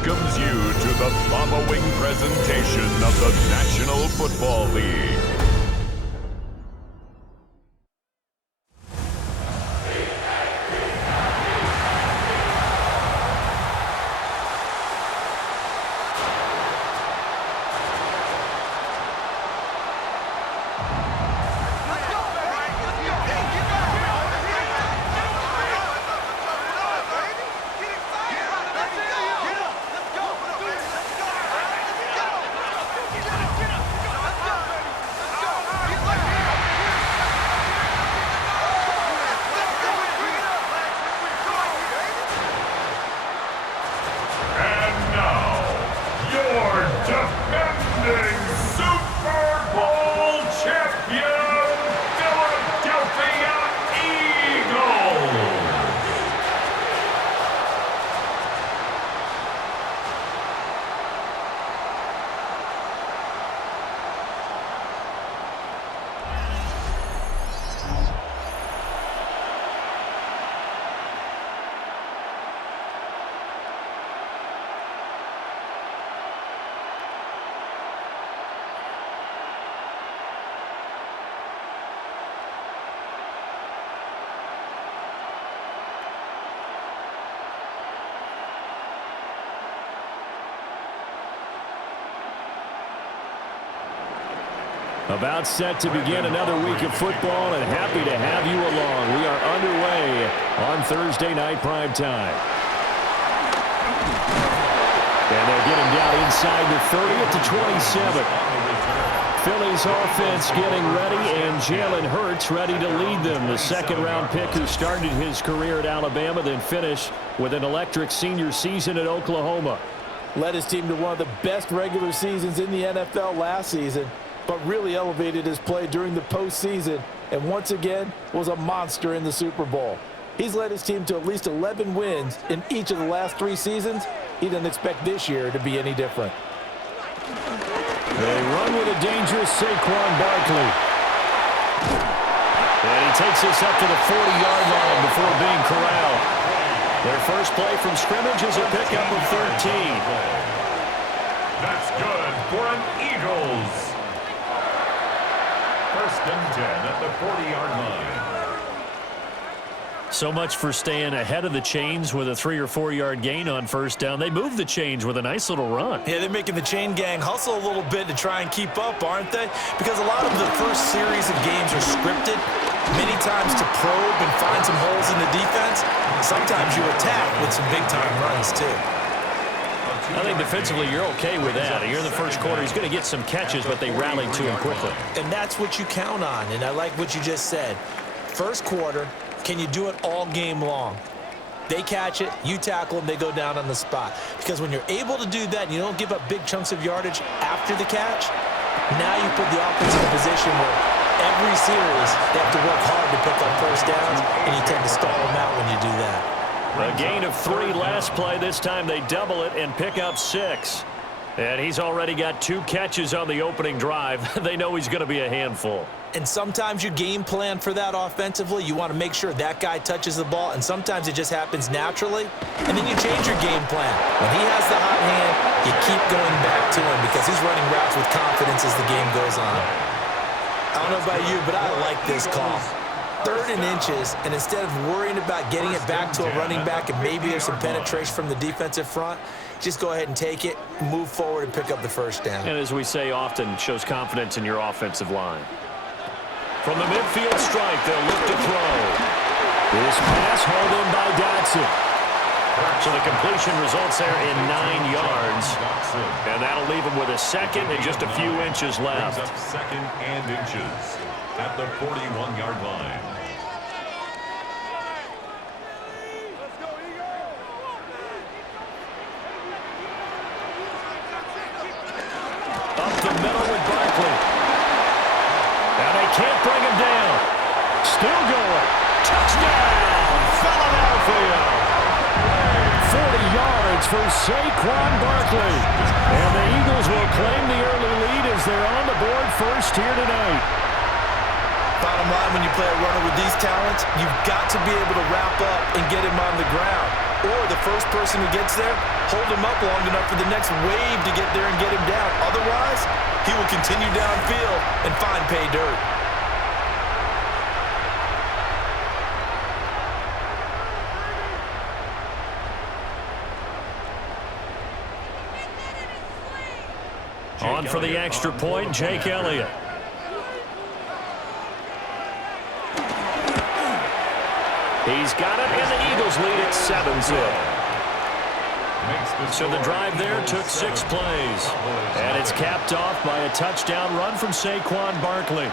welcomes you to the following presentation of the National Football League. About set to begin another week of football, and happy to have you along. We are underway on Thursday night prime time. And they'll get him down inside the 30 at the 27. Philly's offense getting ready, and Jalen Hurts ready to lead them. The second-round pick who started his career at Alabama, then finished with an electric senior season at Oklahoma. Led his team to one of the best regular seasons in the NFL last season, but really elevated his play during the postseason, and once again was a monster in the Super Bowl. He's led his team to at least 11 wins in each of the last 3 seasons. He doesn't expect this year to be any different. They run with a dangerous Saquon Barkley. And he takes us up to the 40-yard line before being corralled. Their first play from scrimmage is a pickup of 13. That's good for an Eagles. First and 10 at the 40-yard line. So much for staying ahead of the chains with a 3 or 4 yard gain on first down. They move the chains with a nice little run. Yeah, they're making the chain gang hustle a little bit to try and keep up, aren't they? Because a lot of the first series of games are scripted, many times to probe and find some holes in the defense. Sometimes you attack with some big-time runs, too. I think defensively you're okay with that. Here in the first quarter, he's going to get some catches, but they rallied to him quickly. And that's what you count on, and I like what you just said. First quarter, can you do it all game long? They catch it, you tackle them, they go down on the spot. Because when you're able to do that and you don't give up big chunks of yardage after the catch, now you put the offense in a position where every series they have to work hard to pick up first downs, and you tend to stall them out when you do that. A gain of 3 last play. This time they double it and pick up 6. And he's already got 2 catches on the opening drive. They know he's going to be a handful. And sometimes you game plan for that offensively. You want to make sure that guy touches the ball, and sometimes it just happens naturally. And then you change your game plan. When he has the hot hand, you keep going back to him because he's running routes with confidence as the game goes on. I don't know about you, but I like this call. 3rd and inches, and instead of worrying about getting it back to a running back and maybe there's some penetration from the defensive front, just go ahead and take it, move forward, and pick up the first down. And as we say often, shows confidence in your offensive line. From the midfield strike, they'll look to throw. This pass hauled in by Dotson. So the completion results there in 9 yards. And that'll leave him with a second and just a few inches left. Second and inches at the 41-yard line. Up the middle with Barkley. Now they can't bring him down. Still going. Touchdown, Philadelphia. 40 yards for Saquon Barkley. And the Eagles will claim the early lead as they're on the board first here tonight. Bottom line, when you play a runner with these talents, you've got to be able to wrap up and get him on the ground. Or the first person who gets there, hold him up long enough for the next wave to get there and get him down. Otherwise, he will continue downfield and find pay dirt. On for the extra point, Jake Elliott. He's got it, and the Eagles lead at 7-0. So the drive there took 6 plays. And it's capped off by a touchdown run from Saquon Barkley.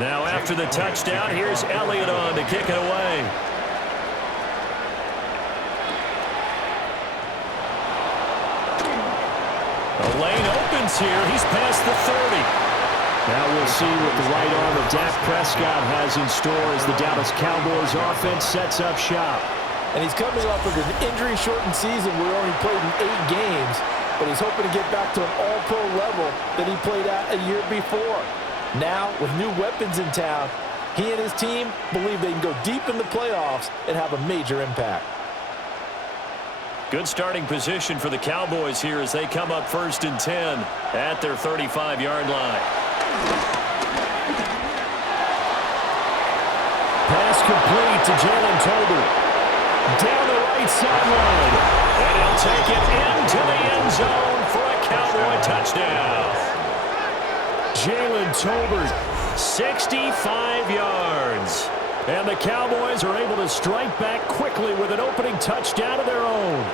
Now after the touchdown, here's Elliott on to kick it away. The lane opens here. He's past the 30. Now we'll see what the right arm of Dak Prescott has in store as the Dallas Cowboys offense sets up shop. And he's coming off of an injury-shortened season where he only played in 8 games, but he's hoping to get back to an all-pro level that he played at a year before. Now, with new weapons in town, he and his team believe they can go deep in the playoffs and have a major impact. Good starting position for the Cowboys here as they come up 1st and 10 at their 35-yard line. Pass complete to Jalen Tolbert. Down the right sideline. And he'll take it into the end zone for a Cowboy touchdown. Jalen Tolbert, 65 yards. And the Cowboys are able to strike back quickly with an opening touchdown of their own.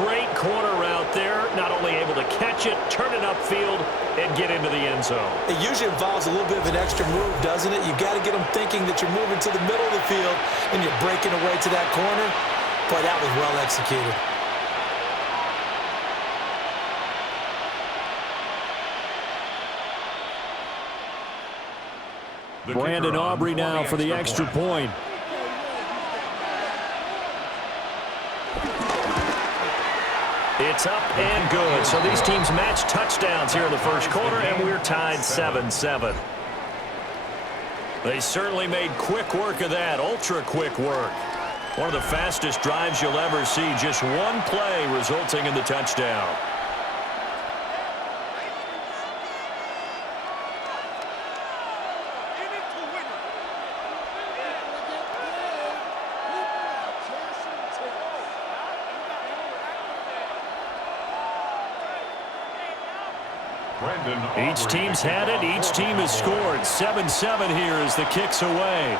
Great corner route there. Not only able to catch it, turn it upfield, and get into the end zone. It usually involves a little bit of an extra move, doesn't it? You've got to get them thinking that you're moving to the middle of the field and you're breaking away to that corner. Boy, that was well executed. Brandon Aubrey now for the extra point. It's up and good. So these teams match touchdowns here in the first quarter, and we're tied 7-7. They certainly made quick work of that, ultra-quick work. One of the fastest drives you'll ever see, just one play resulting in the touchdown. Each team's had it. Each team has scored. 7-7 here as the kick's away.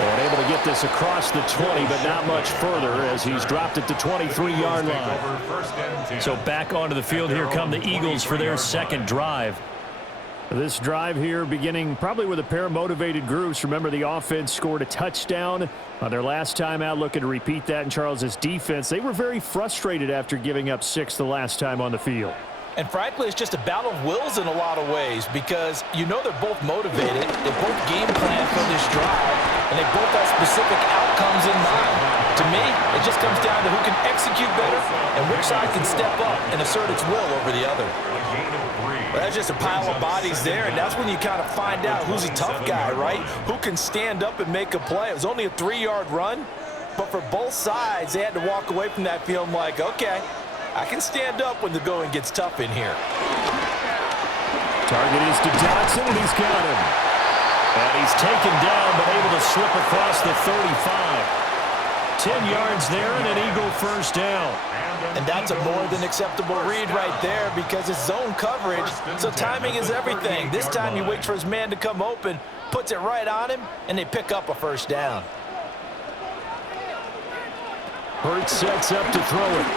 And able to get this across the 20, but not much further as he's dropped it to 23-yard line. So back onto the field, here come the Eagles for their second drive. This drive here beginning probably with a pair of motivated groups. Remember, the offense scored a touchdown on their last time out, looking to repeat that in Charles's defense. They were very frustrated after giving up 6 the last time on the field. And frankly, it's just a battle of wills in a lot of ways because you know they're both motivated. They both game plan for this drive, and they both have specific outcomes in mind. To me, it just comes down to who can execute better and which side can step up and assert its will over the other. Well, that's just a pile of bodies there, and that's when you kind of find out who's a tough guy, right? Who can stand up and make a play. It was only a 3-yard run, but for both sides, they had to walk away from that feeling like, okay, I can stand up when the going gets tough in here. Target is to Dotson, and he's got him. And he's taken down, but able to slip across the 35. 10 yards there and an Eagle first down. And that's a more than acceptable read right there because it's zone coverage, so timing is everything. This time he waits for his man to come open, puts it right on him, and they pick up a first down. Hurts sets up to throw it.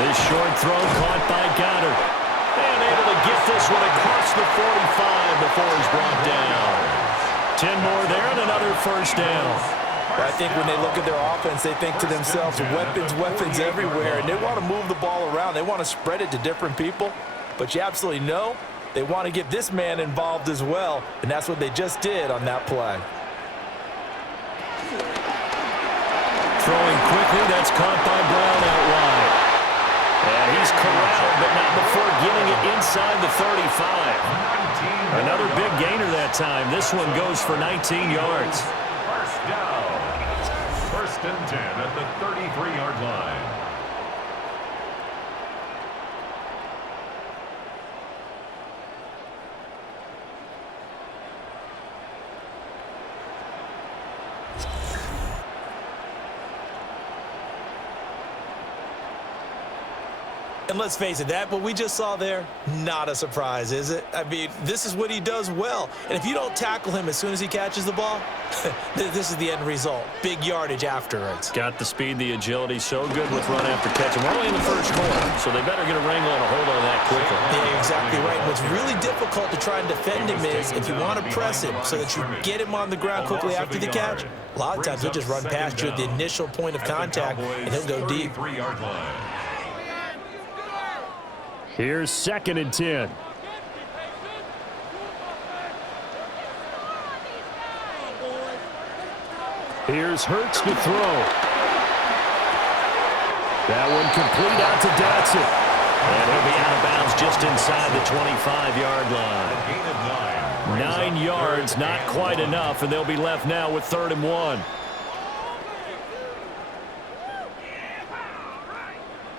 This short throw caught by Goddard. And able to get this one across the 45 before he's brought down. 10 more there and another first down. I think when they look at their offense, they think to themselves, weapons, weapons everywhere, and they want to move the ball around. They want to spread it to different people, but you absolutely know they want to get this man involved as well, and that's what they just did on that play. Throwing quickly, that's caught by Brown out wide. And he's corralled, but not before getting it inside the 35. Another big gainer that time. This one goes for 19 yards. First down. First and 10 at the 33-yard line. And let's face it, that what we just saw there, not a surprise, is it? I mean, this is what he does well. And if you don't tackle him as soon as he catches the ball, this is the end result. Big yardage afterwards. Got the speed, the agility, so good with run after catch. And we're only in the first quarter, so they better get a wrangle and a hold on that quickly. Yeah, exactly right. What's really difficult to try and defend him is if you want to press him so that you get him on the ground quickly after the catch, a lot of times he'll just run past you at the initial point of contact, and he'll go deep. Here's 2nd and 10. Here's Hurts to throw. That one complete out to Dotson. And he'll be out of bounds just inside the 25-yard line. 9 yards, not quite enough, and they'll be left now with 3rd and 1.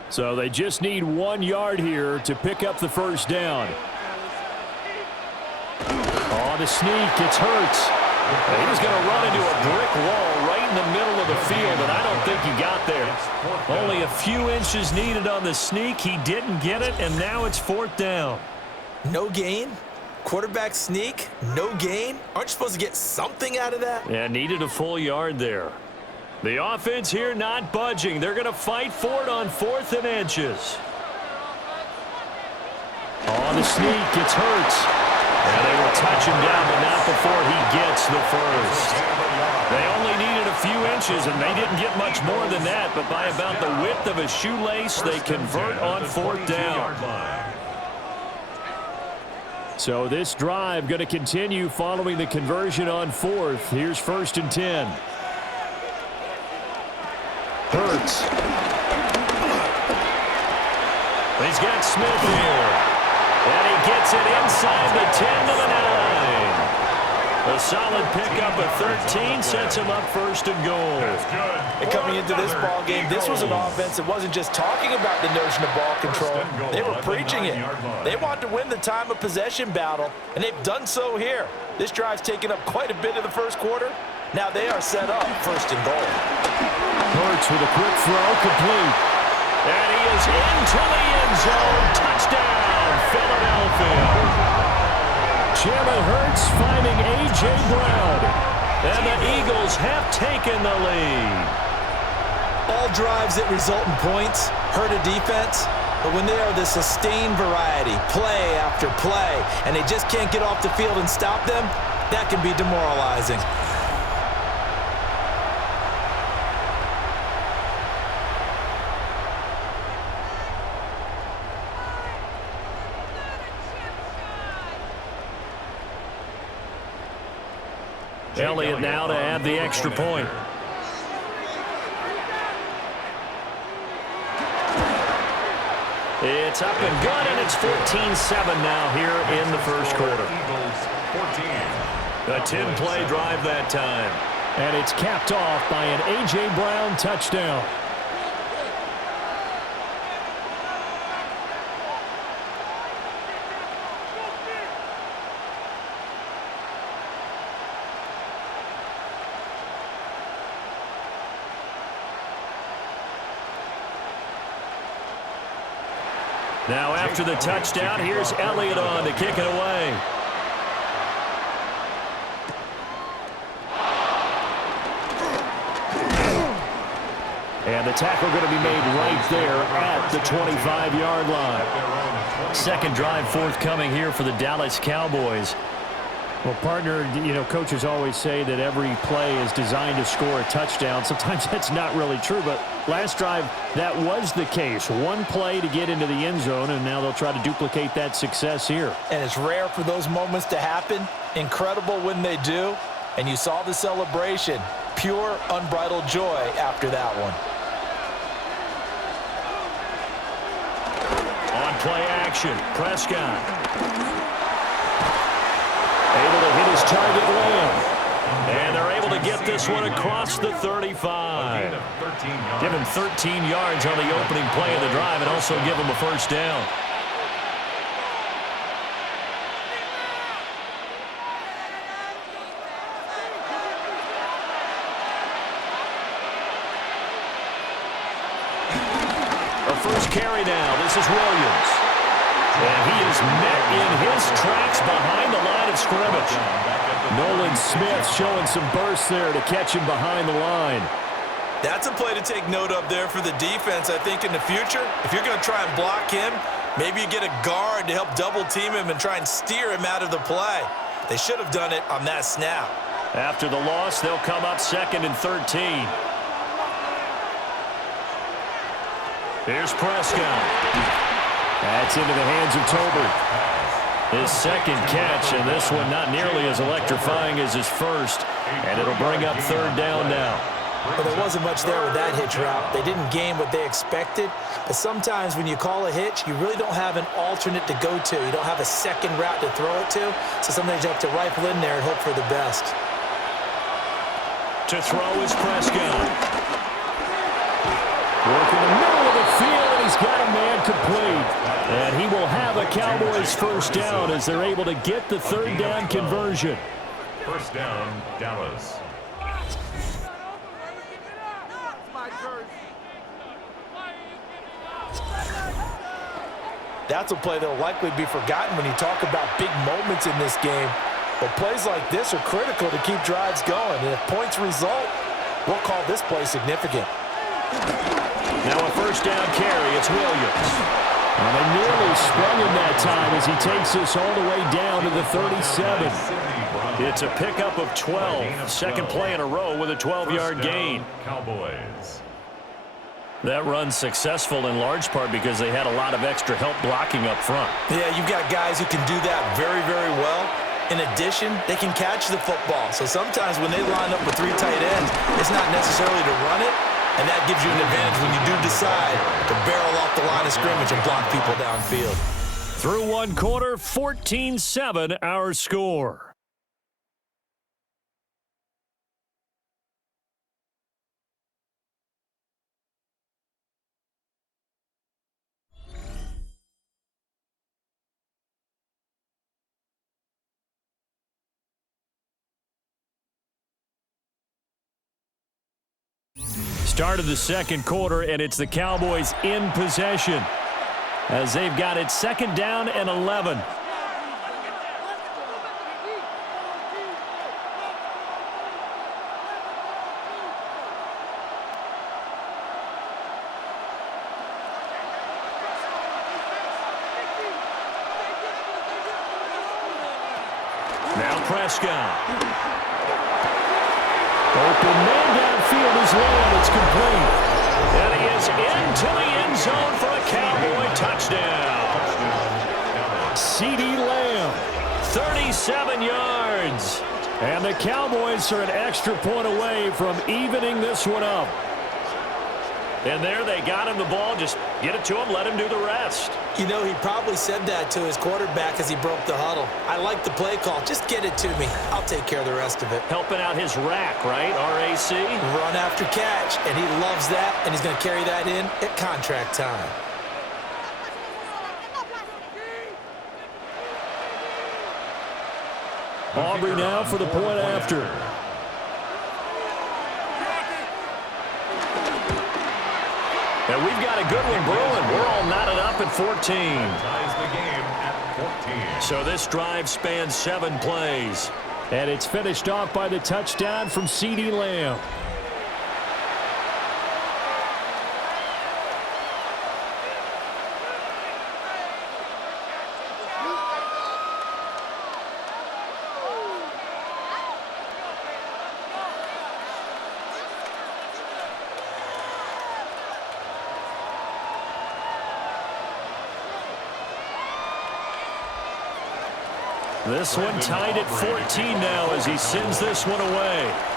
So they just need 1 yard here to pick up the first down. On the sneak, it's Hurts. He was going to run into a brick wall right in the middle of the field, and I don't think he got there. Only a few inches needed on the sneak. He didn't get it, and now it's 4th down. No gain? Quarterback sneak? No gain? Aren't you supposed to get something out of that? Yeah, needed a full yard there. The offense here not budging. They're going to fight for it on 4th and inches. On the sneak, it's Hurts. And they will touch him down, but not before he gets the first. They only needed a few inches, and they didn't get much more than that, but by about the width of a shoelace, they convert on 4th down. So this drive going to continue following the conversion on 4th. Here's 1st and 10. Hurts. He's got Smith here. And he gets it inside the 10 to the 9. A solid pickup of 13 sets him up 1st and goal. And coming into this ball game, this was an offense that wasn't just talking about the notion of ball control. They were preaching it. They want to win the time of possession battle, and they've done so here. This drive's taken up quite a bit of the first quarter. Now they are set up 1st and goal. Hurts with a quick throw, complete. And he is into the end zone. Touchdown, Philadelphia. Jalen Hurts finding A.J. Brown. And the Eagles have taken the lead. All drives that result in points hurt a defense, but when they are the sustained variety, play after play, and they just can't get off the field and stop them, that can be demoralizing. Elliott now to add the extra point. It's up and good, and it's 14-7 now here in the first quarter. A 10-play drive that time. And it's capped off by an A.J. Brown touchdown. Now after the touchdown, here's Elliott on to kick it away. And the tackle going to be made right there at the 25-yard line. Second drive forthcoming here for the Dallas Cowboys. Well, partner, coaches always say that every play is designed to score a touchdown. Sometimes that's not really true, but last drive, that was the case. One play to get into the end zone, and now they'll try to duplicate that success here. And it's rare for those moments to happen. Incredible when they do. And you saw the celebration. Pure, unbridled joy after that one. On play action, Prescott. Able to hit his target Lamb. And they're able to get this one across the 35. Give him 13 yards on the opening play of the drive and also give him a first down. A first carry now. This is Williams. And he is met in his tracks behind the line of scrimmage. Nolan Smith showing some burst there to catch him behind the line. That's a play to take note of there for the defense, I think, in the future. If you're going to try and block him, maybe you get a guard to help double-team him and try and steer him out of the play. They should have done it on that snap. After the loss, they'll come up 2nd and 13. Here's Prescott. That's into the hands of Tolbert. His second catch, and this one not nearly as electrifying as his first. And it'll bring up 3rd down now. Well, there wasn't much there with that hitch route. They didn't gain what they expected. But sometimes when you call a hitch, you really don't have an alternate to go to. You don't have a second route to throw it to. So sometimes you have to rifle in there and hope for the best. To throw is Prescott. Working the middle of the field, and he's got a man complete. And he will have a Cowboys first down as they're able to get the 3rd down conversion. First down, Dallas. That's a play that will likely be forgotten when you talk about big moments in this game. But plays like this are critical to keep drives going. And if points result, we'll call this play significant. Now a first down carry. It's Williams. And they nearly sprung him that time as he takes this all the way down to the 37. It's a pickup of 12. Second play in a row with a 12-yard gain. Cowboys. That run's successful in large part because they had a lot of extra help blocking up front. Yeah, you've got guys who can do that very, very well. In addition, they can catch the football. So sometimes when they line up with 3 tight ends, it's not necessarily to run it. And that gives you an advantage when you do decide to barrel off the line of scrimmage and block people downfield. Through one quarter, 14-7 our score. Start of the second quarter, and it's the Cowboys in possession as they've got it 2nd down and 11. Now Prescott. Open man downfield is Lamb. It's complete. And he is into the end zone for a Cowboy touchdown. CeeDee Lamb, 37 yards. And the Cowboys are an extra point away from evening this one up. And there they got him the ball. Just get it to him, let him do the rest. You know, he probably said that to his quarterback as he broke the huddle. I like the play call. Just get it to me. I'll take care of the rest of it. Helping out his rack, right? RAC? Run after catch, and he loves that, and he's going to carry that in at contract time. Aubrey now for the point after. And we've got a good one brewing. We're all knotted up at 14. Ties the game at 14. So this drive spans 7 plays. And it's finished off by the touchdown from CeeDee Lamb. This one tied at 14 now as he sends this one away.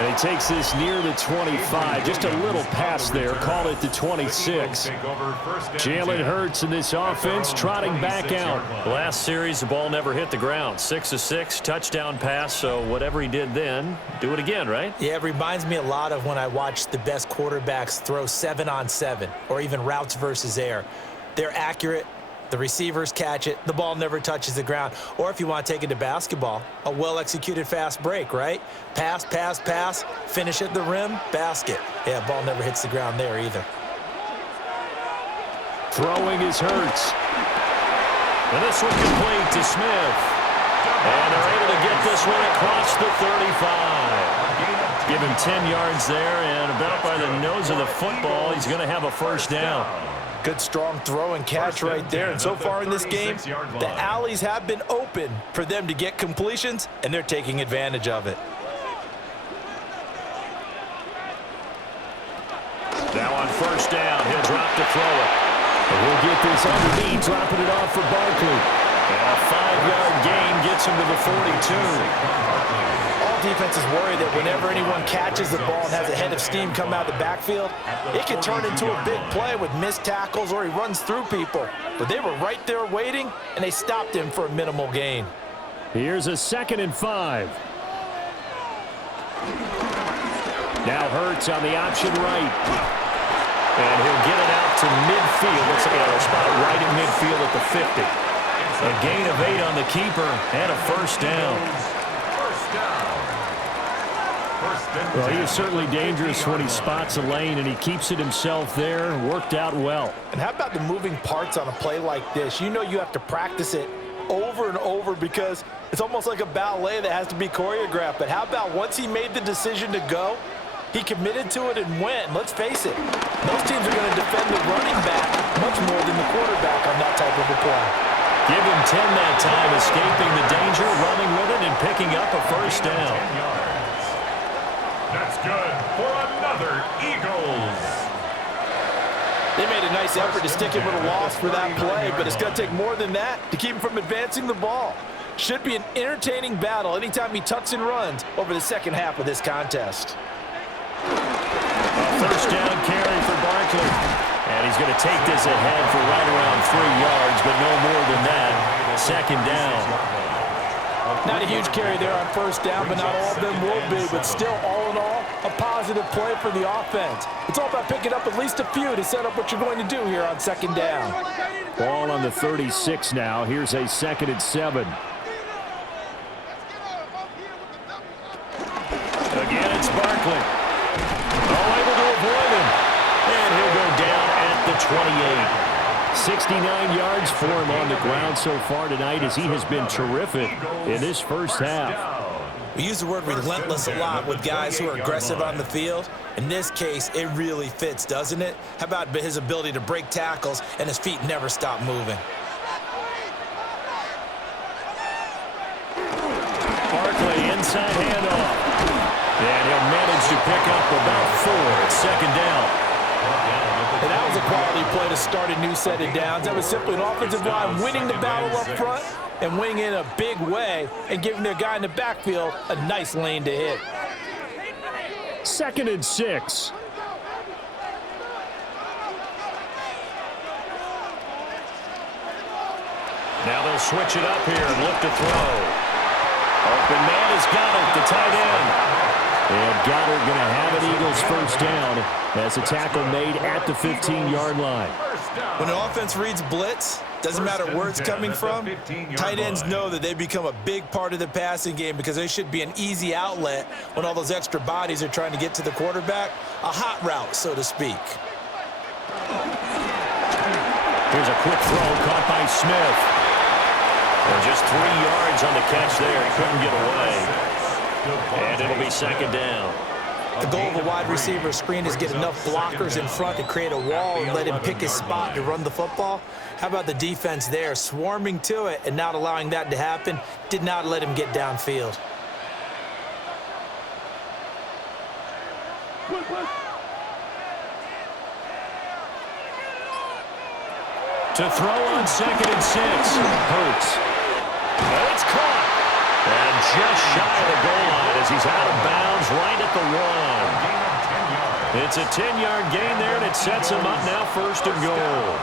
And he takes this near the 25. Just a little pass there. Call it the 26. Jalen Hurts in this offense trotting back out. Last series, the ball never hit the ground. 6 of 6, touchdown pass. So whatever he did then, do it again, right? Yeah, it reminds me a lot of when I watched the best quarterbacks throw 7-on-7 or even routes versus air. They're accurate. The receivers catch it. The ball never touches the ground. Or if you want to take it to basketball, a well-executed fast break, right? Pass, pass, pass, finish at the rim, basket. Yeah, ball never hits the ground there either. Throwing is Hurts. And this one complete to Smith. And they're able to get this one across the 35. Give him 10 yards there, and about by the nose of the football, he's going to have a first down. Good, strong throw and catch right there. And so far in this game, the alleys have been open for them to get completions, and they're taking advantage of it. Now on first down, he'll drop to throw it. And he'll get this underneath, dropping it off for Barkley. And a 5-yard gain gets him to the 42. All defenses worry that whenever anyone catches the ball and has a head of steam come out of the backfield, it can turn into a big play with missed tackles or he runs through people. But they were right there waiting, and they stopped him for a minimal gain. Here's a 2nd and 5. Now Hurts on the option right. And he'll get it out to midfield. Looks like a spot right in midfield at the 50. A gain of 8 on the keeper and a first down. Well, he is certainly dangerous when he spots a lane, and he keeps it himself there. Worked out well. And how about the moving parts on a play like this? You know you have to practice it over and over because it's almost like a ballet that has to be choreographed. But how about once he made the decision to go, he committed to it and went. Let's face it, most teams are going to defend the running back much more than the quarterback on that type of a play. Give him 10 that time, escaping the danger, running with it, and picking up a first down. That's good for another Eagles. They made a nice effort to stick him with a loss for that play, but it's going to take more than that to keep him from advancing the ball. Should be an entertaining battle anytime he tucks and runs over the second half of this contest. A first down carry for Barkley. And he's going to take this ahead for right around 3 yards, but no more than that. Second down. Not a huge carry there on first down, but not all of them will be. But still, all in all, a positive play for the offense. It's all about picking up at least a few to set up what you're going to do here on second down. Ball on the 36 now. Here's a 2nd and 7. Again, it's Barkley. Able to avoid him. And he'll go down at the 28. 69 yards for him on the ground so far tonight as he has been terrific in this first half. We use the word relentless a lot with guys who are aggressive on the field. In this case, it really fits, doesn't it? How about his ability to break tackles and his feet never stop moving? Barkley inside handoff. And he'll manage to pick up about 4 at second down. And that was a quality play to start a new set of downs. That was simply an offensive line winning the battle up front and winning in a big way and giving their guy in the backfield a nice lane to hit. 2nd and 6. Now they'll switch it up here and look to throw. Open man has got it, the tight end. And Goddard going to have an Eagles first down as a tackle made at the 15-yard line. When an offense reads blitz, doesn't matter where it's coming from, tight ends know that they become a big part of the passing game because they should be an easy outlet when all those extra bodies are trying to get to the quarterback. A hot route, so to speak. Here's a quick throw caught by Smith. And just 3 yards on the catch there. He couldn't get away. And it'll be second down. The goal of a wide receiver screen is get enough blockers in front to create a wall and let him pick his spot to run the football. How about the defense there, swarming to it and not allowing that to happen? Did not let him get downfield. To throw on 2nd and 6. Hurts. And it's caught. And just shy of the goal line as he's out of bounds right at the 1. It's a 10-yard gain there, and it sets him up now 1st and goal.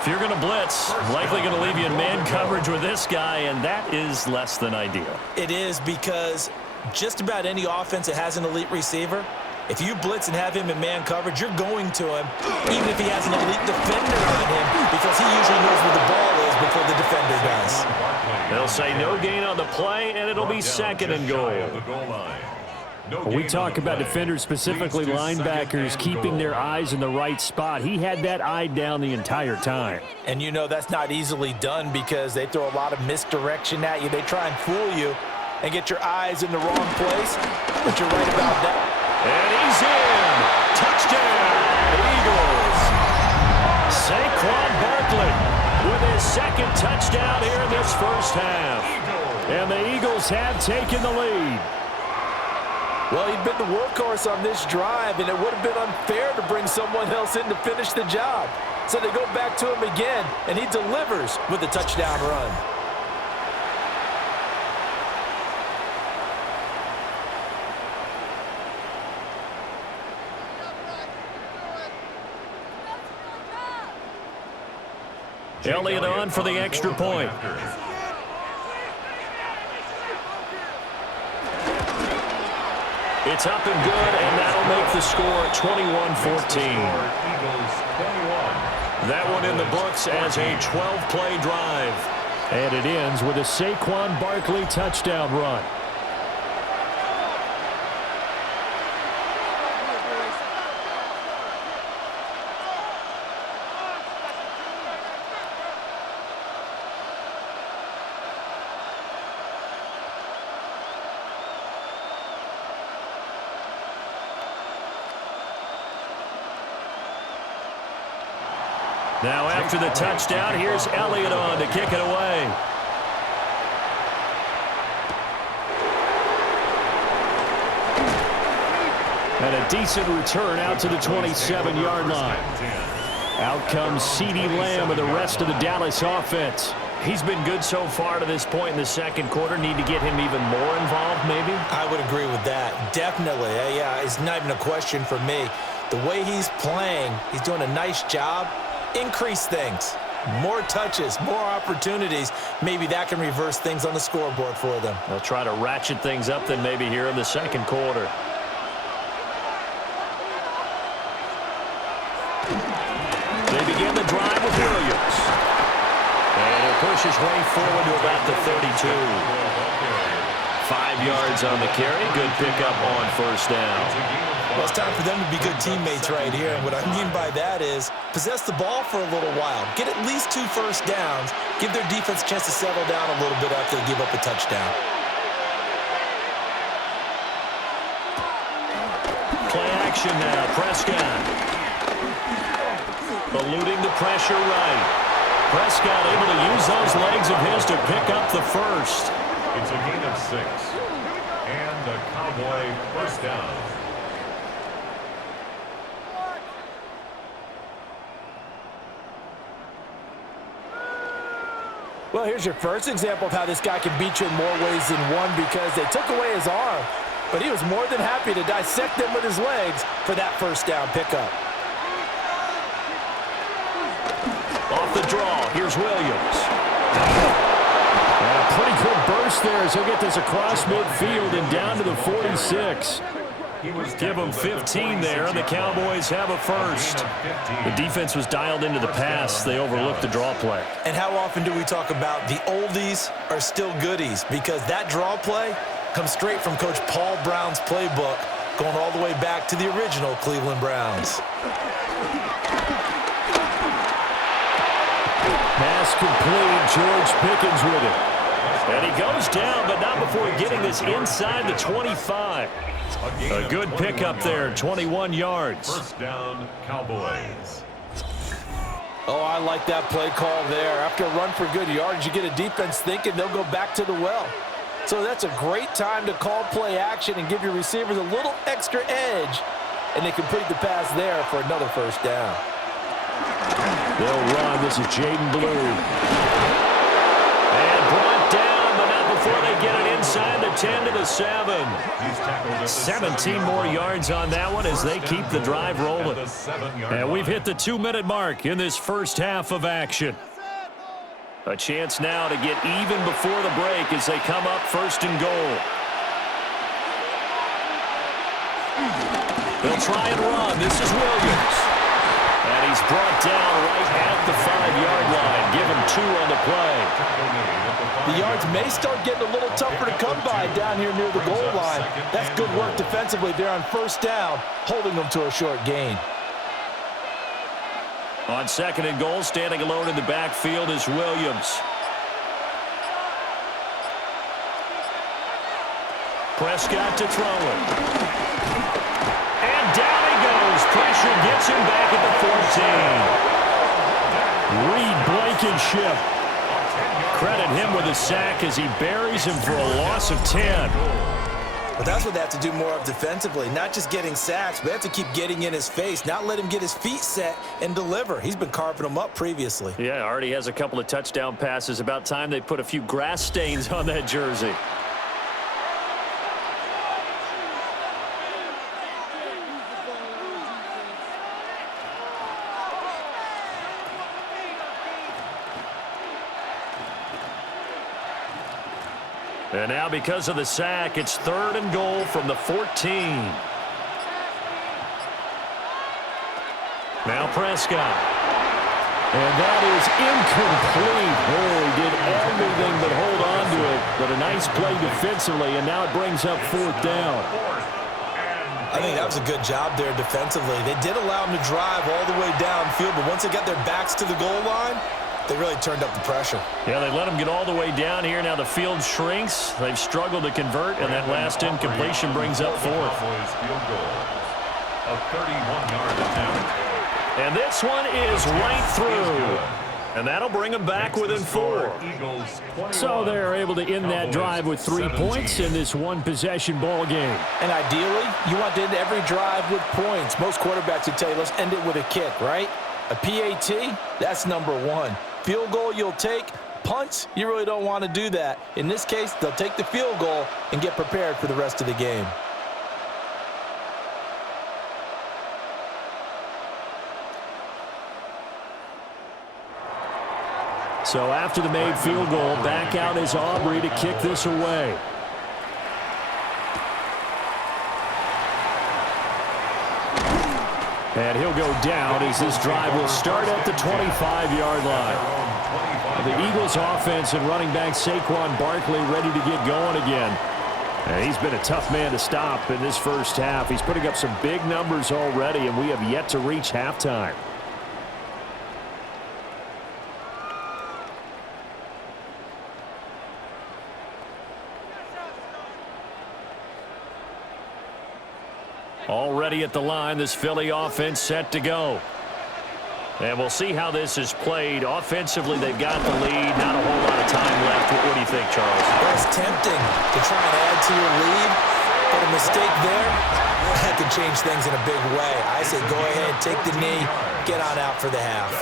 If you're going to blitz, likely going to leave you in man coverage with this guy, and that is less than ideal. It is, because just about any offense that has an elite receiver, if you blitz and have him in man coverage, you're going to him, even if he has an elite defender on him, because he usually knows where the ball is before the defender does. They'll say no gain on the play, and it'll be 2nd and goal. When we talk about defenders, specifically linebackers, keeping their eyes in the right spot, he had that eye down the entire time. And you know that's not easily done because they throw a lot of misdirection at you. They try and fool you and get your eyes in the wrong place, but you're right about that. And he's in. Touchdown, Eagles. Saquon Barkley with his 2nd touchdown here in this first half. And the Eagles have taken the lead. Well, he'd been the workhorse on this drive, and it would have been unfair to bring someone else in to finish the job. So they go back to him again, and he delivers with a touchdown run. Elliott on for the extra point. It's up and good, and that'll make the score 21-14. That one in the books as a 12-play drive. And it ends with a Saquon Barkley touchdown run. Now after the touchdown, here's Elliott on to kick it away. And a decent return out to the 27-yard line. Out comes CeeDee Lamb and the rest of the Dallas offense. He's been good so far to this point in the second quarter. Need to get him even more involved, maybe? I would agree with that. Definitely. Yeah, it's not even a question for me. The way he's playing, he's doing a nice job. Increase things. More touches, more opportunities. Maybe that can reverse things on the scoreboard for them. They'll try to ratchet things up then maybe here in the second quarter. They begin the drive with Williams. And he'll push his way forward to about the 32. 5 yards on the carry. Good pickup on first down. Well, it's time for them to be good teammates right here. And what I mean by that is possess the ball for a little while. Get at least 2 first downs. Give their defense a chance to settle down a little bit after they give up a touchdown. Play action now. Prescott. Eluding the pressure right. Prescott able to use those legs of his to pick up the first. It's a gain of 6. And a Cowboy first down. Well, here's your first example of how this guy can beat you in more ways than one because they took away his arm, but he was more than happy to dissect them with his legs for that first down pickup. Off the draw, here's Williams. And a pretty good burst there as he'll get this across midfield and down to the 46. Give them 15 there, and the Cowboys have a first. The defense was dialed into the pass. They overlooked the draw play. And how often do we talk about the oldies are still goodies? Because that draw play comes straight from Coach Paul Brown's playbook, going all the way back to the original Cleveland Browns. Pass complete. George Pickens with it. And he goes down, but not before getting this inside the 25. A good pickup there, 21 yards. First down, Cowboys. Oh, I like that play call there. After a run for good yards, you get a defense thinking they'll go back to the well. So that's a great time to call play action and give your receivers a little extra edge. And they complete the pass there for another first down. They'll run. This is Jaden Blue. And brought down, but not before they get it inside the 10 to the 7. 17 more yards on that one as they keep the drive rolling. And we've hit the 2-minute mark in this first half of action. A chance now to get even before the break as they come up 1st and goal. They'll try and run. This is Williams. And he's brought down right at the 5-yard line. Give him 2 on the play. The yards may start getting a little tougher to come by down here near the goal line. That's good work defensively there on 1st down, holding them to a short gain. On 2nd and goal, standing alone in the backfield is Williams. Prescott to throw it. And down he goes. Pressure gets him back at the 14. Reed Blankenship. Credit him with a sack as he buries him for a loss of 10. But that's what they have to do more of defensively, not just getting sacks, but they have to keep getting in his face, not let him get his feet set and deliver. He's been carving them up previously. Yeah, already has a couple of touchdown passes. About time they put a few grass stains on that jersey. And now because of the sack, it's 3rd and goal from the 14. Now Prescott. And that is incomplete. Oh, he did everything but hold on to it. But a nice play defensively, and now it brings up 4th down. I think that was a good job there defensively. They did allow him to drive all the way downfield, but once they got their backs to the goal line, they really turned up the pressure. Yeah, they let them get all the way down here. Now the field shrinks. They've struggled to convert, and that last incompletion brings up 4th. A 31-yard attempt. And this one is right through. And that'll bring them back within 4. So they're able to end that drive with 3 points in this one-possession ball game. And ideally, you want to end every drive with points. Most quarterbacks would tell you, let's end it with a kick, right? A PAT, that's number 1. Field goal you'll take. Punts, you really don't want to do that. In this case, they'll take the field goal and get prepared for the rest of the game. So after the made field goal, back out is Aubrey to kick this away. And he'll go down as this drive will start at the 25-yard line. The Eagles offense and running back Saquon Barkley ready to get going again. And he's been a tough man to stop in this first half. He's putting up some big numbers already, and we have yet to reach halftime. Already at the line, this Philly offense set to go. And we'll see how this is played. Offensively, they've got the lead. Not a whole lot of time left. What do you think, Charles? Well, it's tempting to try and add to your lead, but a mistake there, that could change things in a big way. I say go ahead, take the knee, get on out for the half.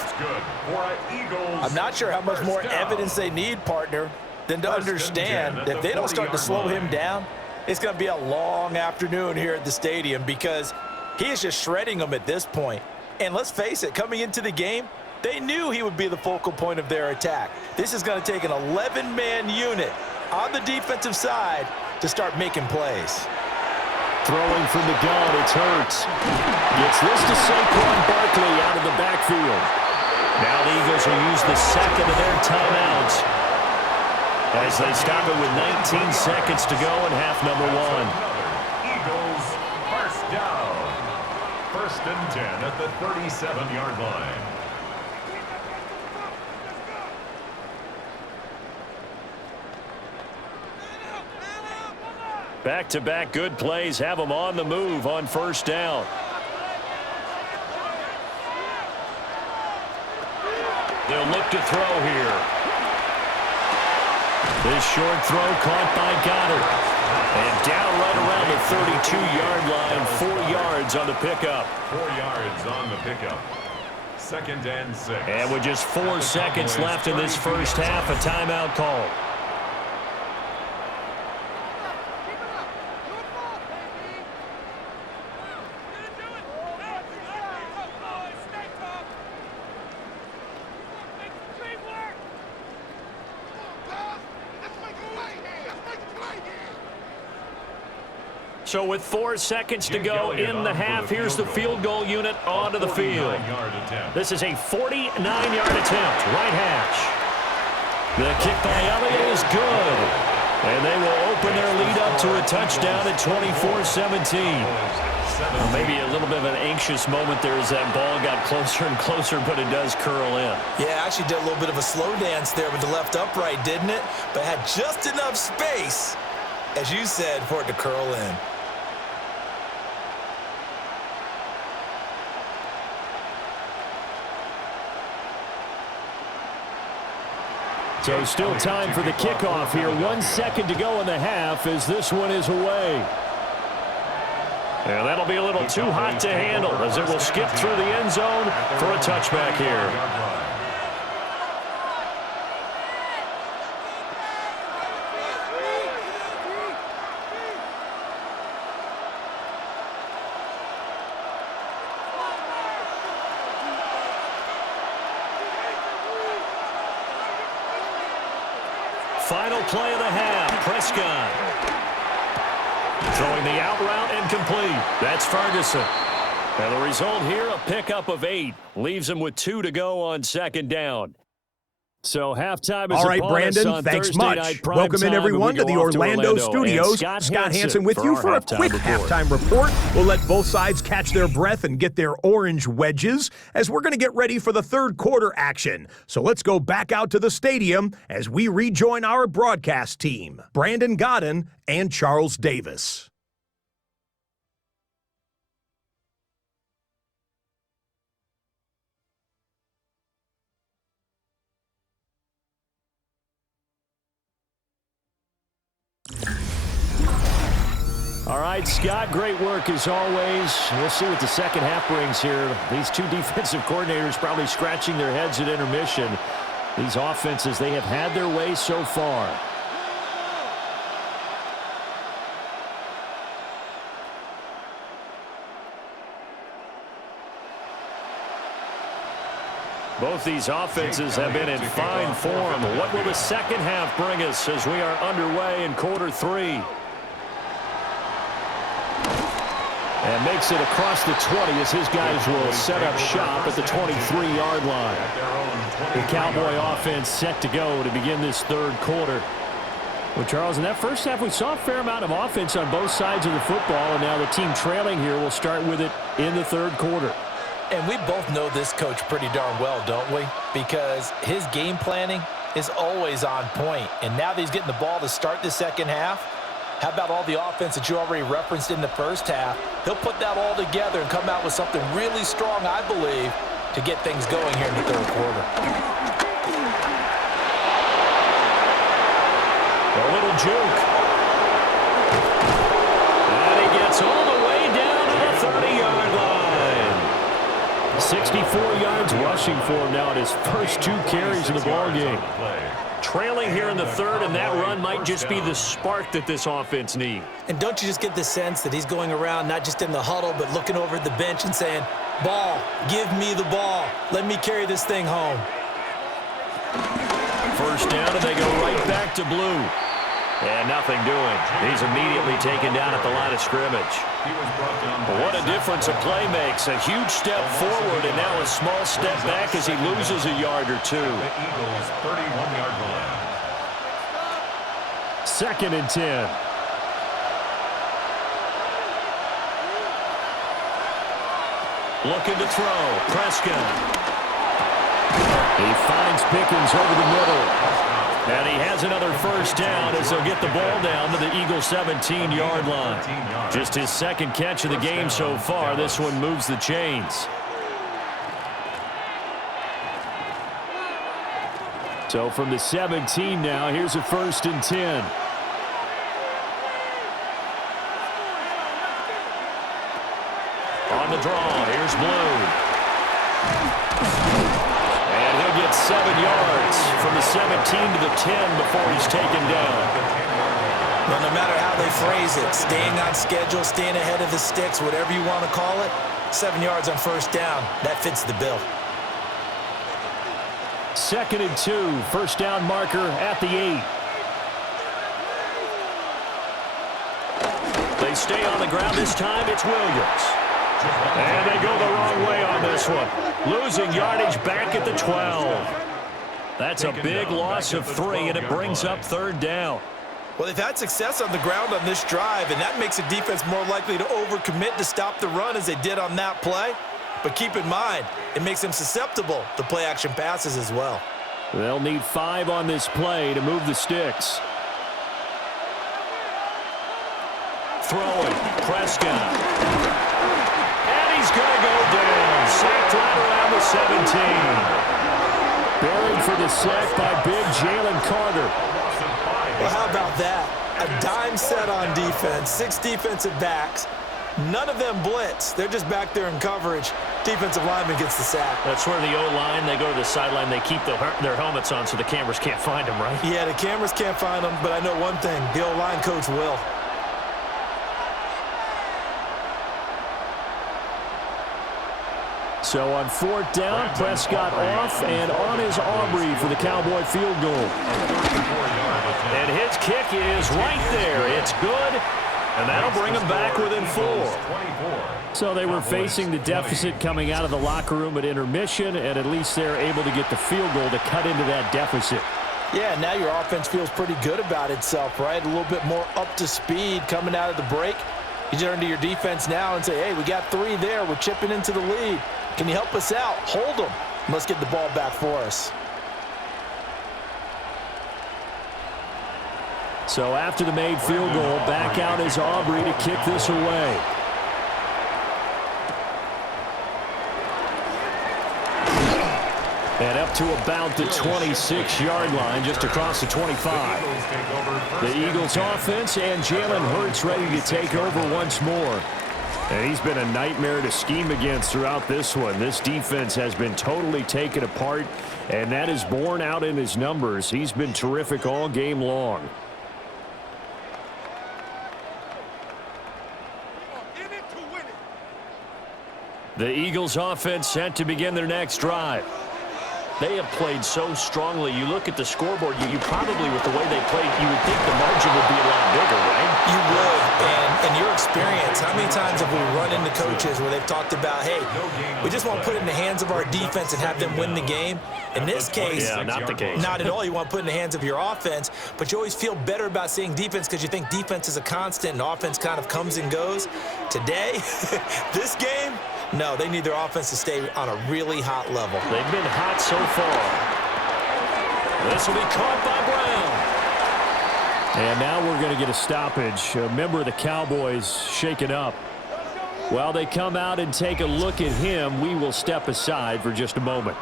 I'm not sure how much more evidence they need, partner, than to understand that if they don't start to slow him down, it's going to be a long afternoon here at the stadium because he is just shredding them at this point. And let's face it, coming into the game, they knew he would be the focal point of their attack. This is going to take an 11-man unit on the defensive side to start making plays. Throwing from the gun, it's Hurts. Gets this to Saquon Barkley out of the backfield. Now the Eagles will use the second of their timeouts as they stop it with 19 seconds to go in half number 1. Eagles first down. 1st and 10 at the 37-yard line. Back-to-back good plays have them on the move on 1st down. They'll look to throw here. This short throw caught by Goddard. And down right around the 32-yard line, 4 yards on the pickup. 4 yards on the pickup. 2nd and 6. And with just 4 seconds left in this first half, a timeout call. So with 4 seconds to go in the half, here's the field goal unit onto the field. This is a 49-yard attempt, right hash. The kick by Elliott is good. And they will open their lead up to a touchdown at 24-17. Well, maybe a little bit of an anxious moment there as that ball got closer and closer, but it does curl in. Yeah, actually did a little bit of a slow dance there with the left upright, didn't it? But had just enough space, as you said, for it to curl in. So still time for the kickoff here. 1 second to go in the half as this one is away. And that'll be a little too hot to handle as it will skip through the end zone for a touchback here. Final play of the half, Prescott. Throwing the out route and complete. That's Ferguson. And the result here, a pickup of 8. Leaves him with 2 to go on 2nd down. So halftime is all right, Brandon, thanks much. Welcome in, everyone, to the Orlando studios. Scott Hansen with you for a quick halftime report. We'll let both sides catch their breath and get their orange wedges as we're going to get ready for the third quarter action. So let's go back out to the stadium as we rejoin our broadcast team, Brandon Godden and Charles Davis. All right, Scott, great work as always. We'll see what the second half brings here. These two defensive coordinators probably scratching their heads at intermission. These offenses, they have had their way so far. Both these offenses have been in fine form. What will the second half bring us as we are underway in quarter 3? And makes it across the 20 as his guys will set up shop at the 23-yard line. The Cowboy offense set to go to begin this third quarter. Well, Charles, in that first half, we saw a fair amount of offense on both sides of the football, and now the team trailing here will start with it in the third quarter. And we both know this coach pretty darn well, don't we? Because his game planning is always on point. And now that he's getting the ball to start the second half, how about all the offense that you already referenced in the first half? He'll put that all together and come out with something really strong, I believe, to get things going here in the third quarter. A little juke. And he gets all the way down to the 30-yard line. 64 yards rushing for him now at his first 2 carries of the ball game. Trailing here in the third, and that run might just be the spark that this offense needs. And don't you just get the sense that he's going around not just in the huddle, but looking over at the bench and saying, ball, give me the ball. Let me carry this thing home. First down, and they go right back to blue. And nothing doing. He's immediately taken down at the line of scrimmage. What a difference a play makes. A huge step forward and now a small step back as he loses a yard or 2. The Eagles' 31-yard line. 2nd and 10. Looking to throw. Prescott. He finds Pickens over the middle. And he has another first down as they'll get the ball down to the Eagles' 17-yard line. Just his second catch of the game so far. This one moves the chains. So from the 17 now, here's a 1st and 10. On the draw, here's Blue. And he'll get 7 yards from the 17 to the 10 before he's taken down. Well, no matter how they phrase it, staying on schedule, staying ahead of the sticks, whatever you want to call it, 7 yards on first down, that fits the bill. 2nd and 2, first down marker at the 8. They stay on the ground this time. It's Williams. And they go the wrong way on this one. Losing yardage back at the 12. That's a big loss of 3, and it brings up 3rd down. Well, they've had success on the ground on this drive, and that makes a defense more likely to overcommit to stop the run as they did on that play. But keep in mind, it makes them susceptible to play-action passes as well. They'll need 5 on this play to move the sticks. Throwing, Prescott. And he's going to go down. Sacked right around the 17. Buried for the sack by big Jalen Carter. Well, how about that? A dime set on defense, 6 defensive backs. None of them blitz. They're just back there in coverage. Defensive lineman gets the sack. That's where the O-line, they go to the sideline, they keep their helmets on so the cameras can't find them, right? Yeah, the cameras can't find them, but I know one thing. The O-line coach will. So on 4th down, Prescott off and on is Aubrey for the Cowboy field goal. And his kick is right there. It's good, and that'll bring him back within 4. So they were facing the deficit coming out of the locker room at intermission, and at least they're able to get the field goal to cut into that deficit. Yeah, now your offense feels pretty good about itself, right? A little bit more up to speed coming out of the break. You turn to your defense now and say, hey, we got 3 there. We're chipping into the lead. Can you help us out? Hold them. Let's get the ball back for us. So after the made field goal, back out is Aubrey to kick this away. And up to about the 26-yard line, just across the 25. The Eagles offense and Jalen Hurts ready to take over once more. And he's been a nightmare to scheme against throughout this one. This defense has been totally taken apart, and that is borne out in his numbers. He's been terrific all game long. The Eagles offense set to begin their next drive. They have played so strongly. You look at the scoreboard, you probably, with the way they played, you would think the margin would be a lot bigger, right? You would, and in your experience, how many times have we run into coaches where they've talked about, hey, we just want to put it in the hands of our defense and have them win the game? In this case, not the case. Not at all. You want to put it in the hands of your offense, but you always feel better about seeing defense because you think defense is a constant and offense kind of comes and goes. Today, this game, no, they need their offense to stay on a really hot level. They've been hot so far. This will be caught by Brown. And now we're going to get a stoppage. A member of the Cowboys shaken up. While they come out and take a look at him, we will step aside for just a moment.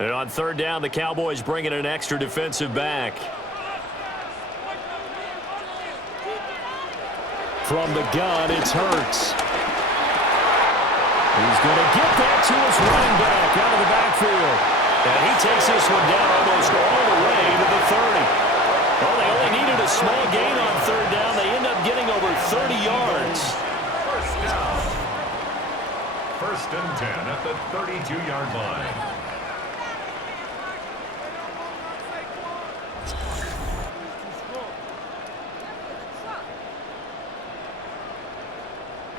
And on 3rd down, the Cowboys bring in an extra defensive back. From the gun, it's Hurts. He's going to get that to his running back out of the backfield. And he takes this one down almost all the way to the 30. Well, they only needed a small gain on 3rd down. They end up getting over 30 yards. First down. 1st and 10 at the 32-yard line.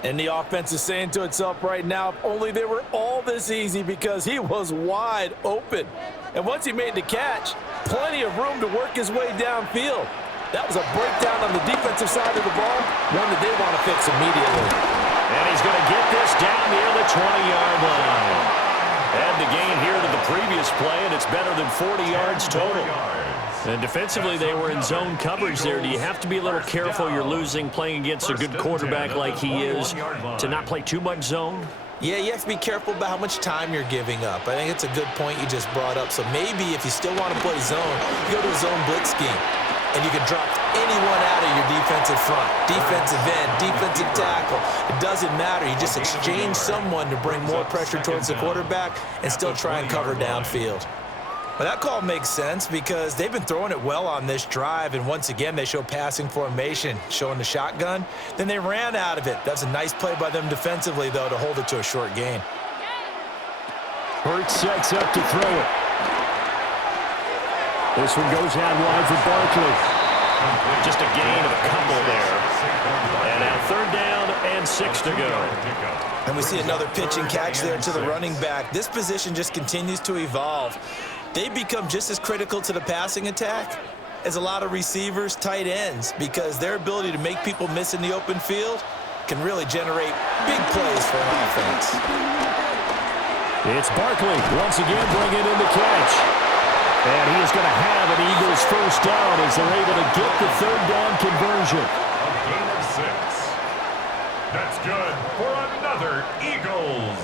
And the offense is saying to itself right now, if only they were all this easy, because he was wide open. And once he made the catch, plenty of room to work his way downfield. That was a breakdown on the defensive side of the ball, one that they want to fix immediately. And he's going to get this down near the 20-yard line. Add the gain here to the previous play, and it's better than 40 yards total. And defensively, they were in zone coverage there. Do you have to be a little careful you're losing playing against a good quarterback like he is to not play too much zone? Yeah, you have to be careful about how much time you're giving up. I think it's a good point you just brought up. So maybe if you still want to play zone, you go to a zone blitz scheme. And you can drop anyone out of your defensive front, defensive end, defensive tackle. It doesn't matter. You just exchange someone to bring more pressure towards the quarterback and still try and cover downfield. But that call makes sense because they've been throwing it well on this drive, and once again, they show passing formation, showing the shotgun. Then they ran out of it. That's a nice play by them defensively, though, to hold it to a short gain. Hurts sets up to throw it. This one goes out wide for Barkley. Just a gain of a couple there. And now 3rd down and 6 to go. And we see another pitch and catch there to the running back. This position just continues to evolve. They become just as critical to the passing attack as a lot of receivers, tight ends, because their ability to make people miss in the open field can really generate big plays for an offense. It's Barkley once again bringing in the catch. And he is going to have an Eagles 1st down as they're able to get the 3rd down conversion. A gain of 6. That's good for another Eagles.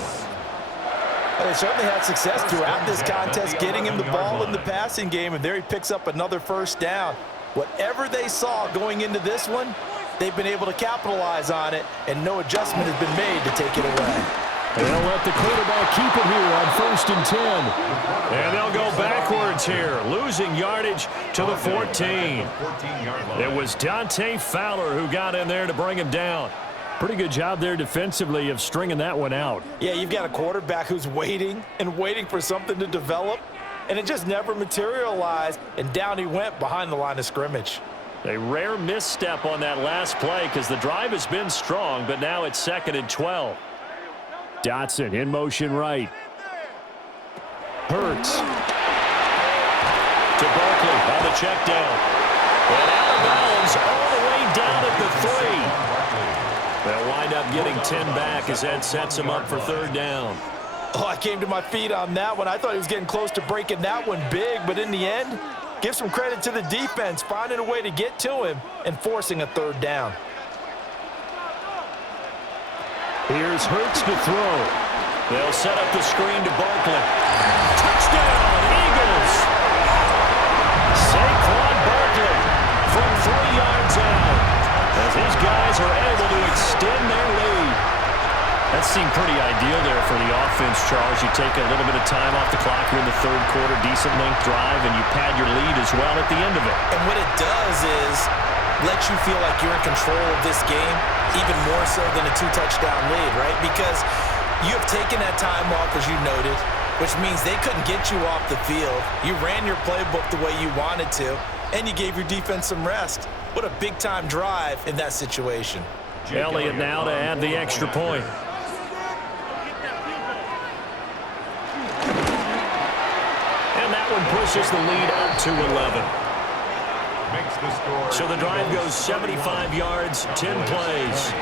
They certainly had success throughout this contest, getting him the ball in the passing game, and there he picks up another 1st down. Whatever they saw going into this one, they've been able to capitalize on it, and no adjustment has been made to take it away. They'll let the quarterback keep it here on 1st and 10. And they'll go backwards here, losing yardage to the 14. It was Dante Fowler who got in there to bring him down. Pretty good job there defensively of stringing that one out. Yeah, you've got a quarterback who's waiting and waiting for something to develop, and it just never materialized, and down he went behind the line of scrimmage. A rare misstep on that last play because the drive has been strong, but now it's 2nd and 12. Dotson in motion right. Hurts. To Barkley on the check down. And out of bounds all the way down at the 3. They'll wind up getting 10 back as that sets him up for 3rd down. Oh, I came to my feet on that one. I thought he was getting close to breaking that one big, but in the end, give some credit to the defense, finding a way to get to him and forcing a 3rd down. Here's Hurts to throw. They'll set up the screen to Barkley. Touchdown, Eagles! Saquon Barkley from 3 yards out as these guys are able to extend their lead. That seemed pretty ideal there for the offense, Charles. You take a little bit of time off the clock here in the 3rd quarter, decent length drive, and you pad your lead as well at the end of it. And what it does is let you feel like you're in control of this game, even more so than a 2-touchdown lead, right? Because you have taken that time off, as you noted, which means they couldn't get you off the field. You ran your playbook the way you wanted to, and you gave your defense some rest. What a big-time drive in that situation. Elliott now to add the extra point. And that one pushes the lead up to 11. So the drive goes 75 yards, 10 plays.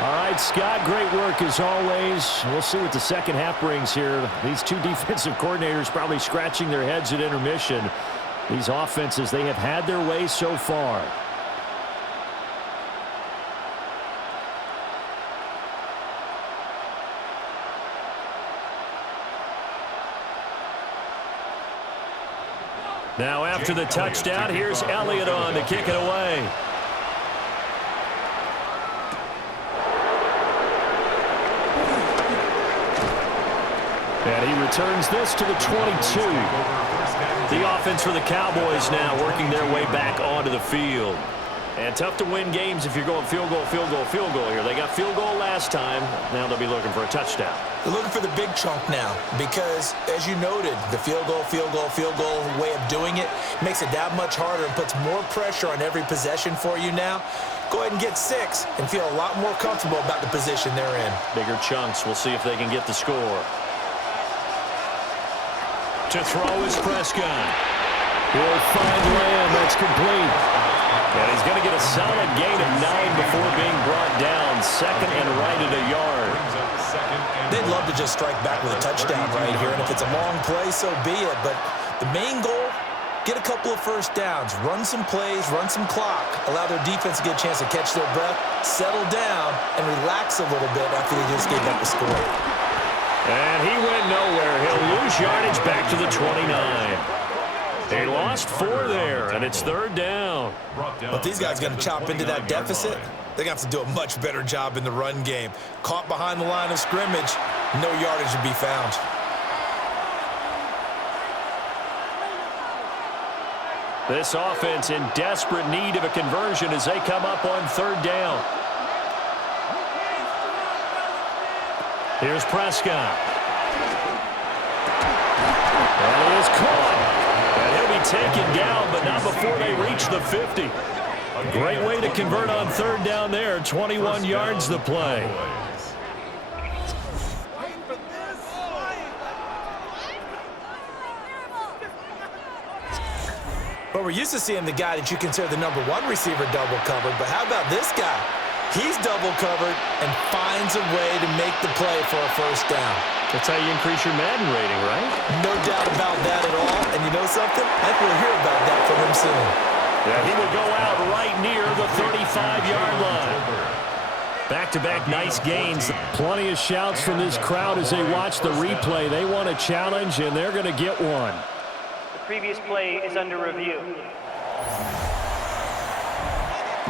All right, Scott, great work as always. We'll see what the second half brings here. These two defensive coordinators probably scratching their heads at intermission. These offenses, they have had their way so far. Now after the touchdown, here's Elliott on to kick it away. And he returns this to the 22. The offense for the Cowboys now working their way back onto the field. And tough to win games if you're going field goal, field goal, field goal here. They got field goal last time. Now they'll be looking for a touchdown. They're looking for the big chunk now because, as you noted, the field goal way of doing it makes it that much harder and puts more pressure on every possession for you now. Go ahead and get 6 and feel a lot more comfortable about the position they're in. Bigger chunks. We'll see if they can get the score. To throw is Prescott. He'll find Lamb. That's complete. And he's going to get a solid gain of 9 before being brought down. Second and right at a yard. They'd love to just strike back with a touchdown right here, and if it's a long play, so be it. But the main goal, get a couple of first downs, run some plays, run some clock, allow their defense to get a chance to catch their breath, settle down, and relax a little bit after they just gave up a score. And he went nowhere. He'll lose yardage back to the 29. They lost 4 there, and it's third down. But these guys are going to chop into that deficit. They're going to have to do a much better job in the run game. Caught behind the line of scrimmage, no yardage to be found. This offense in desperate need of a conversion as they come up on third down. Here's Prescott. That is caught. And he'll be taken down, but not before they reach the 50. Great way to convert on third down there. 21 yards the play. But we're used to seeing the guy that you consider the #1 receiver double covered. But how about this guy? He's double covered and finds a way to make the play for a first down. That's how you increase your Madden rating, right? No doubt about that at all. And you know something? I think we'll hear about that from him soon. Yeah, he will go out right near the 35-yard line. Back-to-back nice gains. Plenty of shouts from this crowd as they watch the replay. They want a challenge, and they're going to get one. The previous play is under review.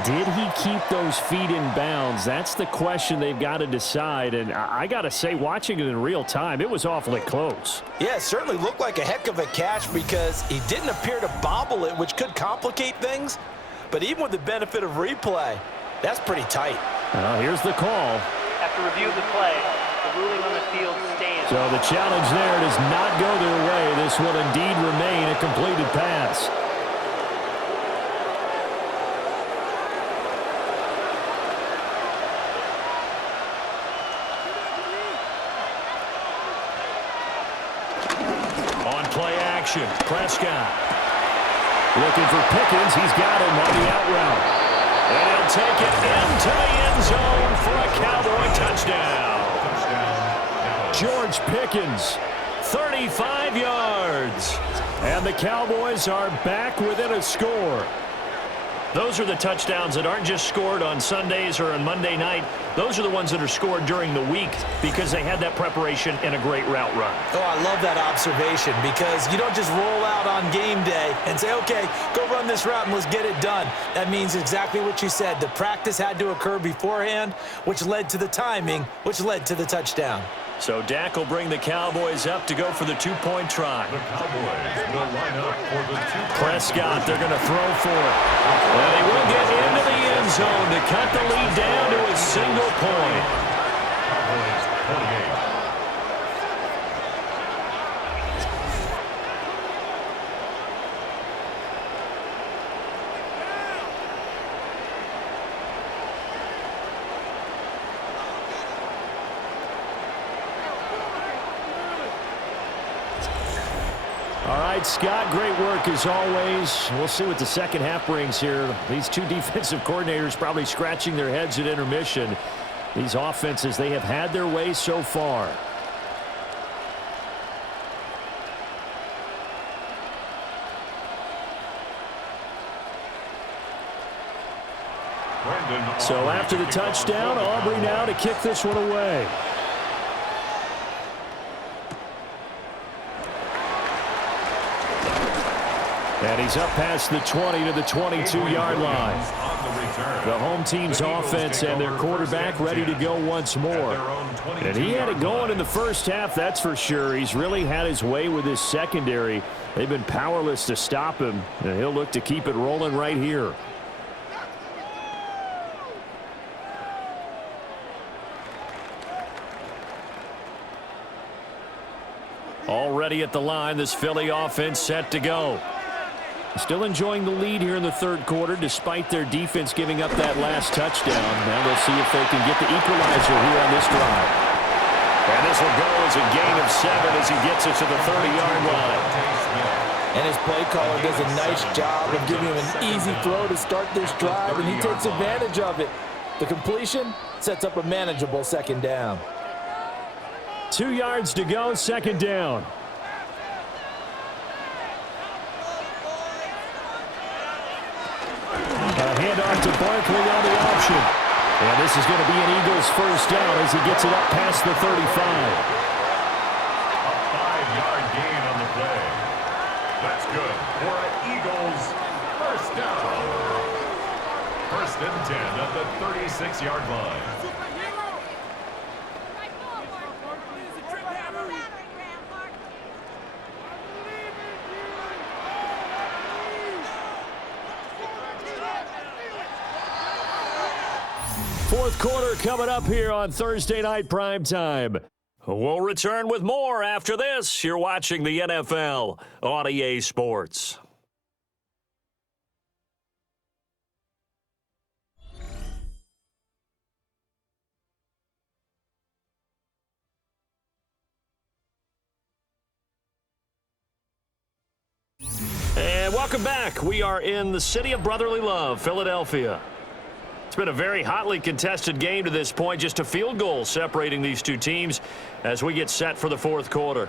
Did he keep those feet in bounds? That's the question they've got to decide. And I got to say, watching it in real time, it was awfully close. Yeah, it certainly looked like a heck of a catch because he didn't appear to bobble it, which could complicate things. But even with the benefit of replay, that's pretty tight. Well, here's the call. After review of the play, the ruling on the field stands. So the challenge there does not go their way. This will indeed remain a completed pass. Prescott looking for Pickens. He's got him on the out route. And he'll take it into the end zone for a Cowboy touchdown. George Pickens, 35 yards. And the Cowboys are back within a score. Those are the touchdowns that aren't just scored on Sundays or on Monday night. Those are the ones that are scored during the week because they had that preparation and a great route run. Oh, I love that observation because you don't just roll out on game day and say, okay, go run this route and let's get it done. That means exactly what you said. The practice had to occur beforehand, which led to the timing, which led to the touchdown. So Dak will bring the Cowboys up to go for the two-point try. The Cowboys will line up for the two-point. Prescott, they're going to throw for it. And he will get into the end zone to cut the lead down to a single point. Cowboys 28. All right, Scott, great work as always. We'll see what the second half brings here. These two defensive coordinators probably scratching their heads at intermission. These offenses, they have had their way so far. So after the touchdown, Aubrey now to kick this one away. And he's up past the 20 to the 22-yard line. The home team's offense and their quarterback ready to go once more. And he had it going in the first half, that's for sure. He's really had his way with his secondary. They've been powerless to stop him, and he'll look to keep it rolling right here. Already at the line, this Philly offense set to go. Still enjoying the lead here in the third quarter despite their defense giving up that last touchdown. Now they'll see if they can get the equalizer here on this drive. And this will go as a gain of 7 as he gets it to the 30-yard line. And his play caller does a nice job of giving him an easy throw to start this drive, and he takes advantage of it. The completion sets up a manageable second down. 2 yards to go, second down. A handoff to Barkley on the option. And this is going to be an Eagles first down as he gets it up past the 35. A 5-yard gain on the play. That's good for an Eagles first down. First and 10 at the 36-yard line. Fourth quarter coming up here on Thursday Night Primetime. We'll return with more after this. You're watching the NFL on EA Sports. And welcome back. We are in the city of brotherly love, Philadelphia. It's been a very hotly contested game to this point, just a field goal separating these two teams as we get set for the fourth quarter.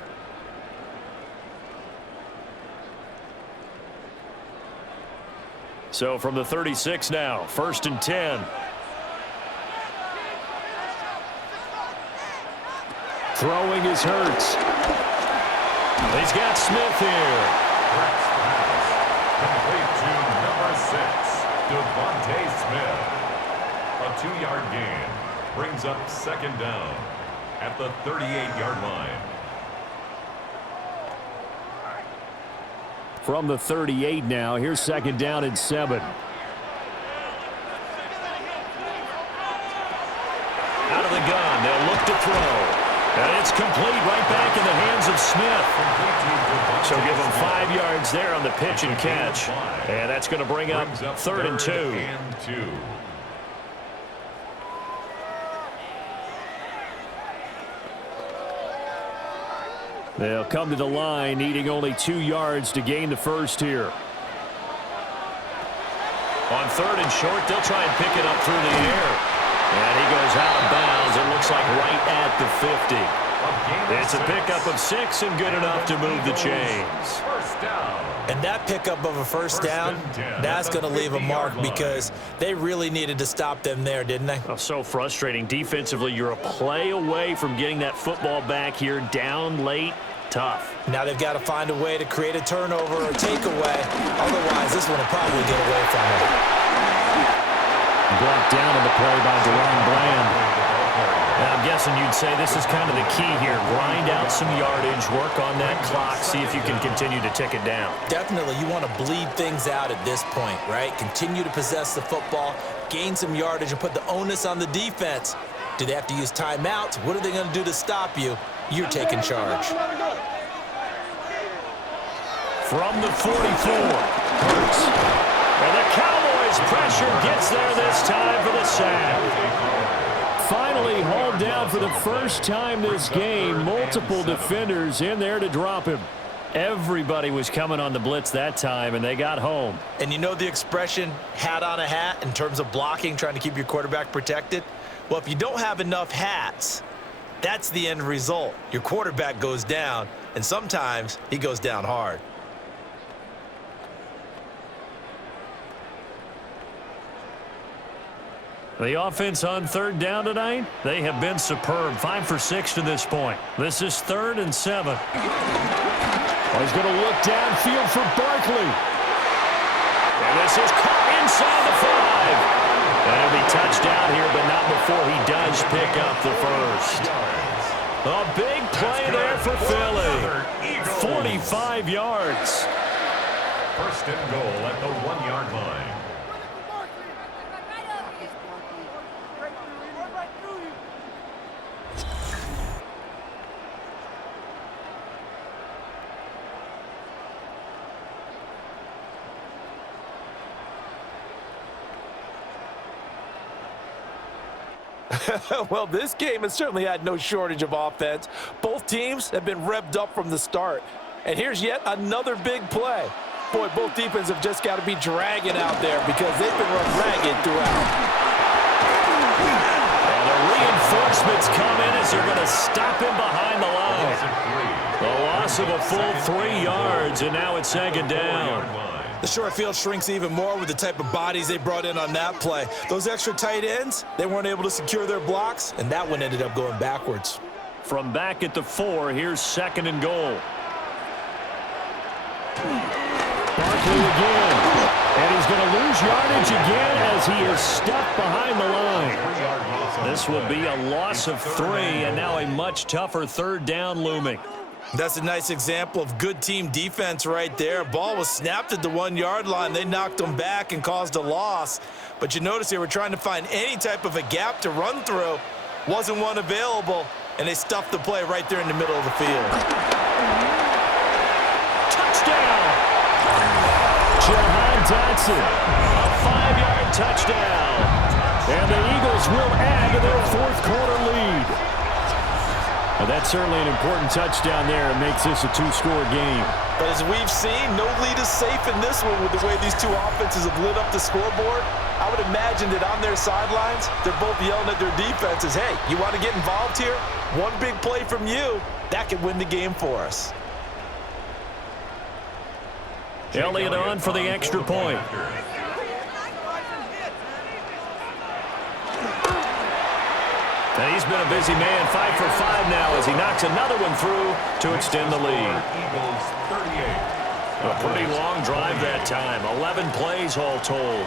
So from the 36 now, first and 10. Throwing is Hurts. He's got Smith here. Complete to number 6, Devontae Smith. A 2-yard gain brings up second down at the 38-yard line. From the 38 now, here's second down and 7. Out of the gun, they'll look to throw. And it's complete right back in the hands of Smith. So give him 5 yards there on the pitch and catch. And that's going to bring up third and 2. They'll come to the line, needing only 2 yards to gain the first here. On third and short, they'll try and pick it up through the air. And he goes out of bounds, it looks like right at the 50. It's a pickup of 6 and good enough to move the chains. And that pickup of a first down, that's going to leave a mark because they really needed to stop them there, didn't they? Oh, so frustrating. Defensively, you're a play away from getting that football back here, down late, tough. Now they've got to find a way to create a turnover or takeaway. Otherwise, this one will probably get away from them. Brought down in the play by Deron Bland. Now, I'm guessing you'd say this is kind of the key here. Grind out some yardage, work on that clock, see if you can continue to tick it down. Definitely, you want to bleed things out at this point, right? Continue to possess the football, gain some yardage, and put the onus on the defense. Do they have to use timeouts? What are they going to do to stop you? You're taking charge. From the 44, Hurts. And the Cowboys pressure gets there this time for the sack. Finally hauled down for the first time this game. Multiple defenders in there to drop him. Everybody was coming on the blitz that time, and they got home. And you know the expression, hat on a hat, in terms of blocking, trying to keep your quarterback protected? Well, if you don't have enough hats, that's the end result. Your quarterback goes down, and sometimes he goes down hard. The offense on third down tonight, they have been superb. 5 for 6 to this point. This is 3rd and 7. He's going to look downfield for Barkley. And this is caught inside the 5. And he'll be touched out here, but not before he does pick up the first. A big play there for Philly. 45 yards. First and goal at the 1-yard line. Well, this game has certainly had no shortage of offense. Both teams have been revved up from the start. And here's yet another big play. Boy, both defenses have just got to be dragging out there because they've been run ragged throughout. And the reinforcements come in as they're going to stop him behind the line. The loss of a full 3 yards, and now it's second down. The short field shrinks even more with the type of bodies they brought in on that play. Those extra tight ends, they weren't able to secure their blocks, and that one ended up going backwards. From back at the 4, here's second and goal. Barkley again. And he's going to lose yardage again as he is stuck behind the line. This will be a loss of 3, and now a much tougher third down looming. That's a nice example of good team defense right there. Ball was snapped at the 1-yard line. They knocked them back and caused a loss. But you notice they were trying to find any type of a gap to run through. Wasn't one available, and they stuffed the play right there in the middle of the field. Touchdown! Jahan Dotson, a 5-yard touchdown. And the Eagles will add to their fourth-quarter lead. Well, that's certainly an important touchdown there. It makes this a 2-score game. But as we've seen, no lead is safe in this one with the way these two offenses have lit up the scoreboard. I would imagine that on their sidelines, they're both yelling at their defenses, hey, you want to get involved here? One big play from you, that could win the game for us. Elliott on for the extra point. And he's been a busy man, 5 for 5 now as he knocks another one through to extend the lead. A pretty long drive that time, 11 plays all told.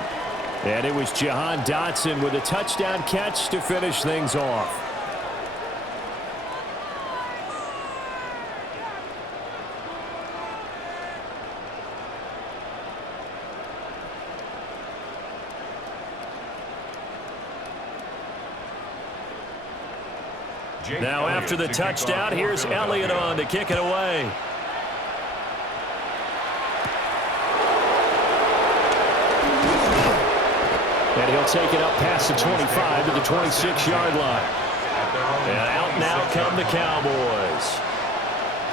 And it was Jahan Dotson with a touchdown catch to finish things off. Now after the touchdown, here's Elliott on to kick it away. And he'll take it up past the 25 to the 26-yard line. And out now come the Cowboys.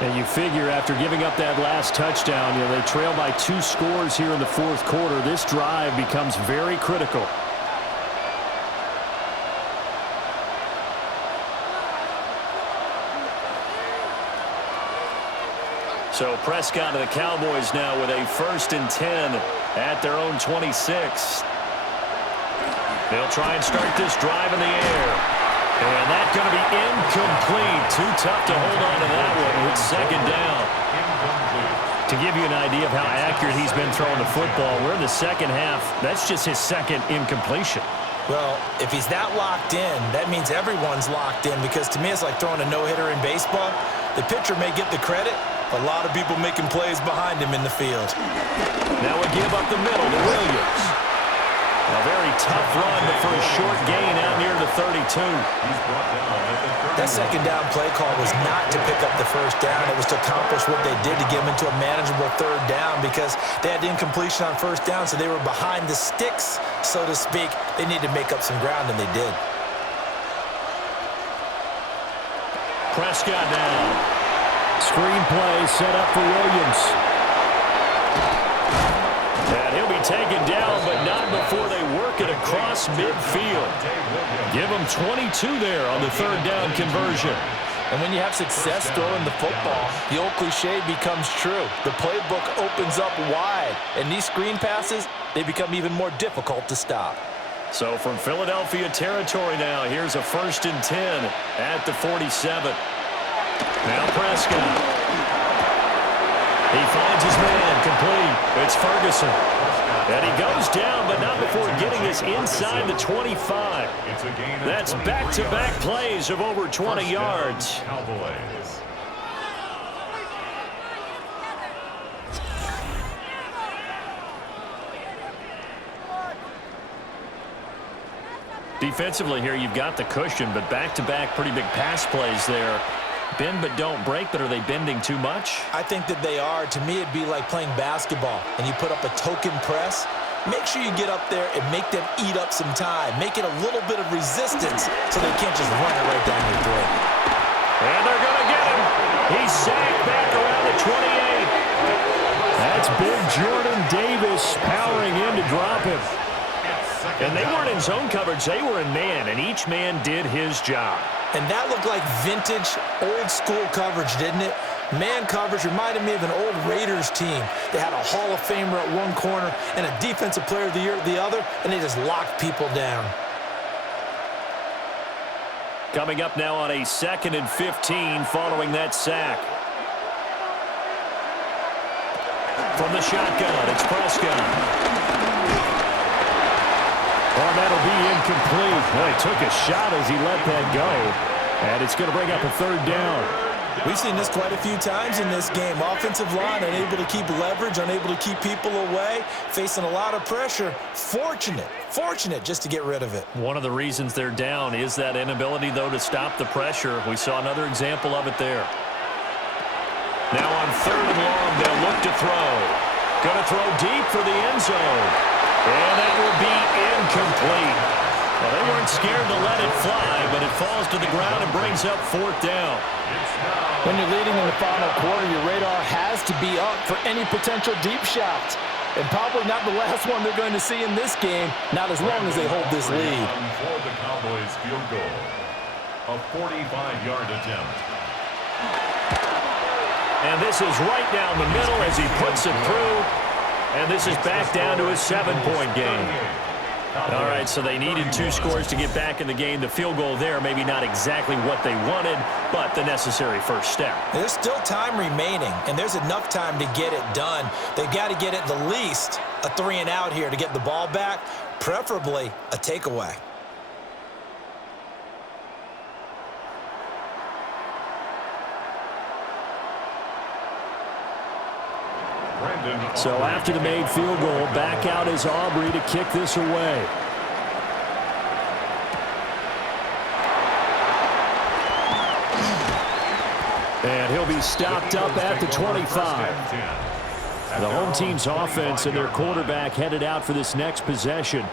And you figure after giving up that last touchdown, they trail by 2 scores here in the fourth quarter. This drive becomes very critical. So Prescott and the Cowboys now with a 1st and 10 at their own 26. They'll try and start this drive in the air. And that's going to be incomplete. Too tough to hold on to that one. It's second down. To give you an idea of how accurate he's been throwing the football, we're in the second half. That's just his second incompletion. Well, if he's that locked in, that means everyone's locked in because to me it's like throwing a no-hitter in baseball. The pitcher may get the credit. A lot of people making plays behind him in the field. Now we give up the middle to Williams. A very tough run, but for a short gain out near the 32. That second down play call was not to pick up the first down. It was to accomplish what they did to get them into a manageable third down because they had incompletion on first down, so they were behind the sticks, so to speak. They needed to make up some ground, and they did. Prescott down. Screen play set up for Williams. And he'll be taken down, but not before they work it across midfield. Give him 22 there on the third down conversion. And when you have success throwing the football, the old cliche becomes true. The playbook opens up wide, and these screen passes, they become even more difficult to stop. So from Philadelphia territory now, here's a 1st and 10 at the 47. Now Prescott. He finds his man complete. It's Ferguson. And he goes down, but not before getting this inside the 25. That's back-to-back plays of over 20 yards. Cowboys. Defensively here, you've got the cushion, but back-to-back pretty big pass plays there. Bend but don't break, but are they bending too much? I think that they are. To me, it'd be like playing basketball, and you put up a token press. Make sure you get up there and make them eat up some time. Make it a little bit of resistance so they can't just run it right down your throat. And they're going to get him. He's sacked back around the 28. That's big Jordan Davis powering in to drop him. And they weren't in zone coverage. They were in man, and each man did his job. And that looked like vintage, old-school coverage, didn't it? Man coverage reminded me of an old Raiders team. They had a Hall of Famer at one corner and a Defensive Player of the Year at the other, and they just locked people down. Coming up now on a 2nd and 15 following that sack. From the shotgun, it's Prescott. Oh, that'll be incomplete. Well, he took a shot as he let that go. And it's going to bring up a 3rd down. We've seen this quite a few times in this game. Offensive line unable to keep leverage, unable to keep people away, facing a lot of pressure. Fortunate just to get rid of it. One of the reasons they're down is that inability, though, to stop the pressure. We saw another example of it there. Now on 3rd and long, they'll look to throw. Going to throw deep for the end zone. And that will be incomplete. Well, they weren't scared to let it fly, but it falls to the ground and brings up 4th down. When you're leading in the final quarter, your radar has to be up for any potential deep shots. And probably not the last one they're going to see in this game, not as long as they hold this lead. For the Cowboys field goal, a 45-yard attempt. And this is right down the middle as he puts it through. And this is back down to a 7-point game. All right, so they needed 2 scores to get back in the game. The field goal there, maybe not exactly what they wanted, but the necessary first step. There's still time remaining, and there's enough time to get it done. They've got to get at the least a 3-and-out here to get the ball back, preferably a takeaway. So after the made field goal, back out is Aubrey to kick this away. And he'll be stopped up at the 25. The home team's offense and their quarterback headed out for this next possession.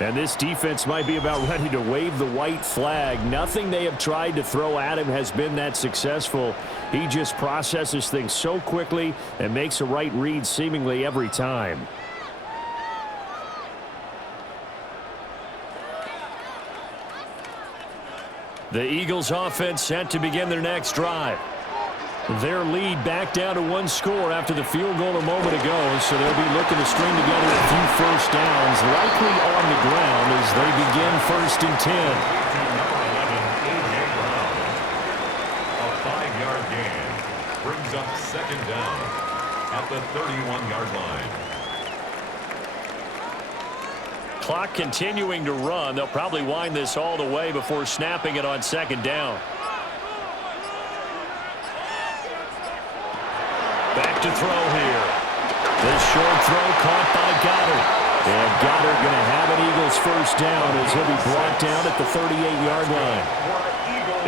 And this defense might be about ready to wave the white flag. Nothing they have tried to throw at him has been that successful. He just processes things so quickly and makes a right read seemingly every time. The Eagles offense set to begin their next drive. Their lead back down to 1 score after the field goal a moment ago, so they'll be looking to string together a few first downs, likely on the ground as they begin 1st and 10. A 5-yard gain brings up 2nd down at the 31-yard line. Clock continuing to run. They'll probably wind this all the way before snapping it on 2nd down. Back to throw here. This short throw caught by Goddard. And Goddard going to have an Eagles first down as he'll be brought down at the 38-yard line.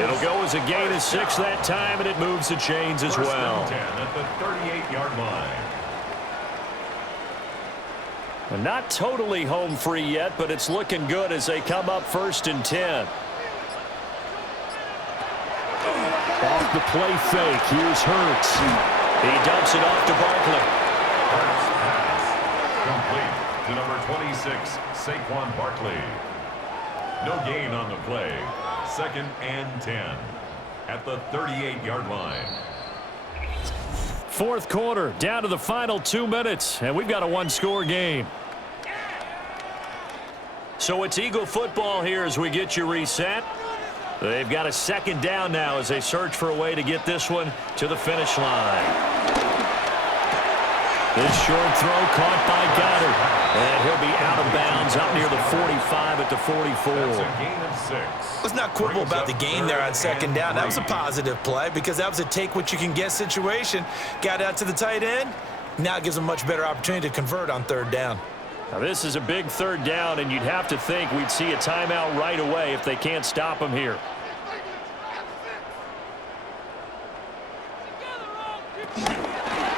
It'll go as a gain of 6 that time, and it moves the chains as well. 10 at the 38-yard line. Not totally home free yet, but it's looking good as they come up 1st and 10. Off the play fake. Here's Hurts. He dumps it off to Barkley. First pass complete to number 26, Saquon Barkley. No gain on the play. 2nd and 10 at the 38-yard line. 4th quarter, down to the final 2 minutes, and we've got a 1-score game. So it's Eagle football here as we get you reset. They've got a 2nd down now as they search for a way to get this one to the finish line. This short throw caught by Goddard. And he'll be out of bounds up near the 45 at the 44. That's a gain of 6. Let's not quibble about the gain there on 2nd down. That was a positive play because that was a take-what-you-can-get situation. Got out to the tight end. Now it gives them a much better opportunity to convert on 3rd down. Now this is a big 3rd down, and you'd have to think we'd see a timeout right away if they can't stop him here.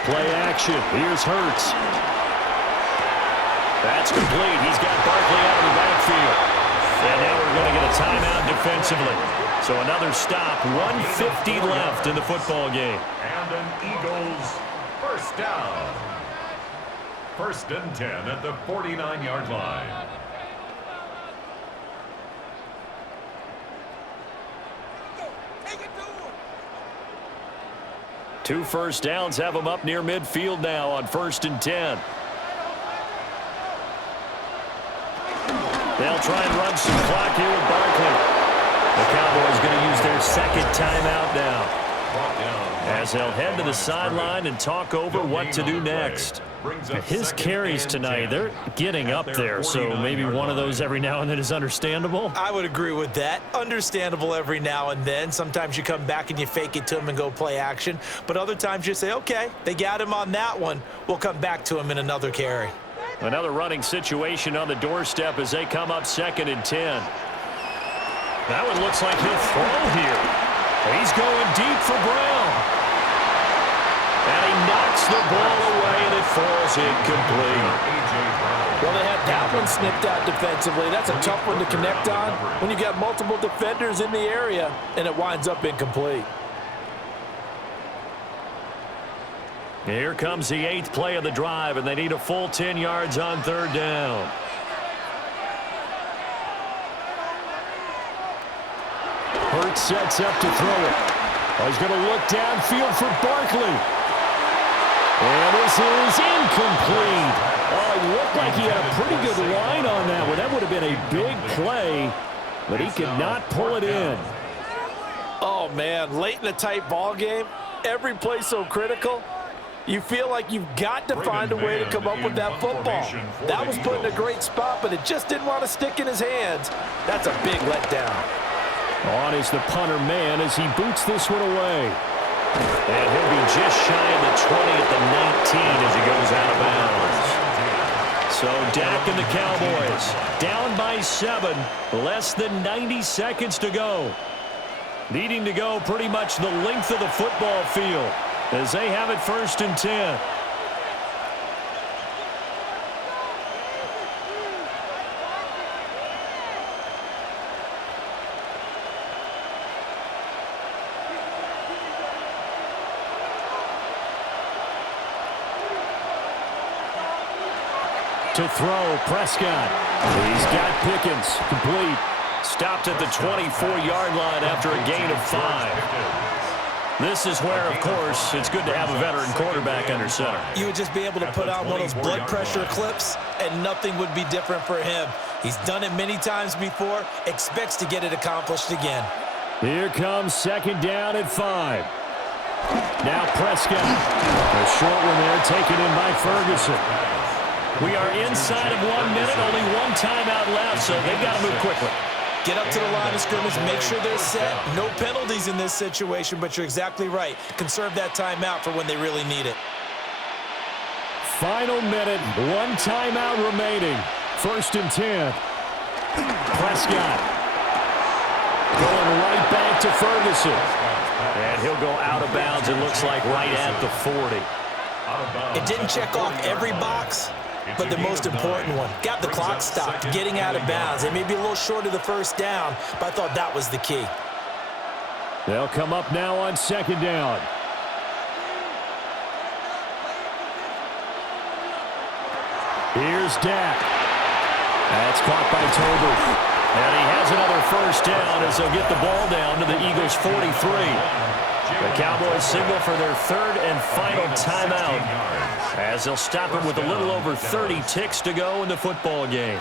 Play action. Here's Hurts. That's complete. He's got Barkley out of the backfield. And now we're going to get a timeout defensively. So another stop, 1:50 left in the football game. And an Eagles first down. 1st and 10 at the 49-yard line. Two first downs have them up near midfield now on 1st and 10. They'll try and run some clock here with Barkley. The Cowboys going to use their second timeout now, as they'll head to the sideline and talk over what to do next. His carries tonight, they're getting up there, so maybe one of those every now and then is understandable. I would agree with that. Understandable every now and then. Sometimes you come back and you fake it to him and go play action. But other times you say, okay, they got him on that one. We'll come back to him in another carry. Another running situation on the doorstep as they come up 2nd and 10. That one looks like he'll throw here. He's going deep for Brown. And he knocks the ball away, and it falls incomplete. Well, they had that one snipped out defensively. That's a tough one to connect on when you got multiple defenders in the area, and it winds up incomplete. Here comes the 8th play of the drive, and they need a full 10 yards on 3rd down. Hurts sets up to throw it. Oh, he's going to look downfield for Barkley. And this is incomplete. Oh, it looked like he had a pretty good line on that one. That would have been a big play, but he could not pull it in. Oh, man, late in a tight ball game, every play so critical. You feel like you've got to find a way to come up with that football. That was put in a great spot, but it just didn't want to stick in his hands. That's a big letdown. On is the punter man as he boots this one away. And he'll be just shy of the 20 at the 19 as he goes out of bounds. So Dak and the Cowboys down by 7, less than 90 seconds to go. Needing to go pretty much the length of the football field as they have it 1st and 10. To throw, Prescott. He's got Pickens, complete. Stopped at the 24-yard line after a gain of 5. This is where, of course, it's good to have a veteran quarterback under center. You would just be able to put on one of those blood pressure clips, and nothing would be different for him. He's done it many times before, expects to get it accomplished again. Here comes 2nd down at 5. Now Prescott. A short one there taken in by Ferguson. We are inside of 1 minute, only one timeout left, so they've got to move quickly. Get up to the line of scrimmage, make sure they're set. No penalties in this situation, but you're exactly right. Conserve that timeout for when they really need it. Final minute, one timeout remaining. 1st and 10. Prescott going right back to Ferguson. And he'll go out of bounds, it looks like, right at the 40. It didn't check off every box, but the most important one. Got the clock stopped, getting out of bounds. They may be a little short of the 1st down, but I thought that was the key. They'll come up now on 2nd down. Here's Dak. That's caught by Tober. And he has another 1st down as they'll get the ball down to the Eagles' 43. The Cowboys signal for their 3rd and final timeout as they'll stop it with a little over 30 ticks to go in the football game.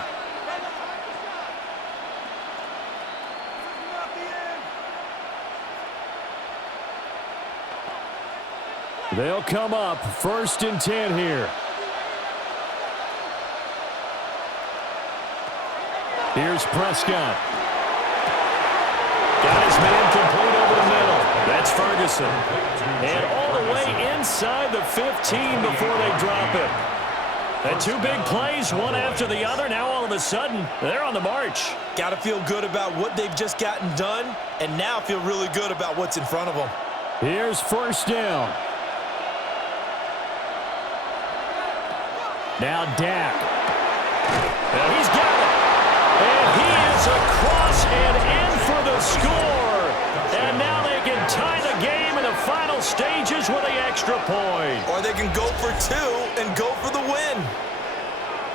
They'll come up 1st and 10 here. Here's Prescott. Got his man complete over the middle. That's Ferguson. And all the way inside the 15 before they drop it. And 2 big plays, one after the other. Now all of a sudden, they're on the march. Got to feel good about what they've just gotten done, and now feel really good about what's in front of them. Here's 1st down. Now Dak. And he's got it. And he is across and in for the score. final stages with the extra point. Or they can go for 2 and go for the win.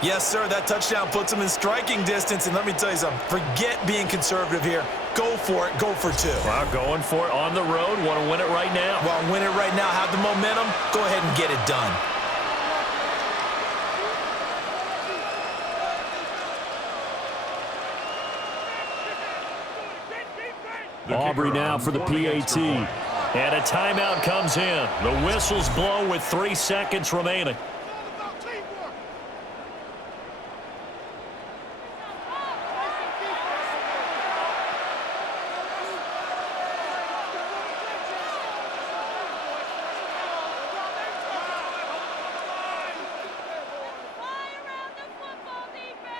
Yes, sir, that touchdown puts them in striking distance. And let me tell you something, forget being conservative here. Go for it. Go for 2. Well, going for it on the road. Want to win it right now. Well, win it right now. Have the momentum. Go ahead and get it done. Aubrey now for the PAT. And a timeout comes in. The whistle's blown with 3 seconds remaining.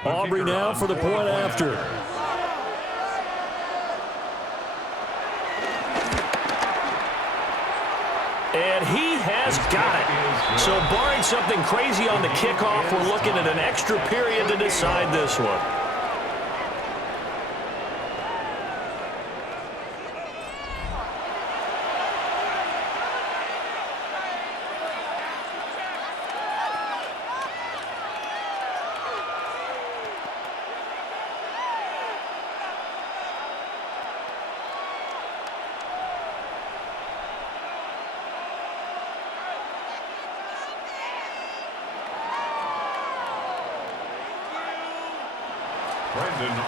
Aubrey now for the point after. And he has got it. So barring something crazy on the kickoff, we're looking at an extra period to decide this one.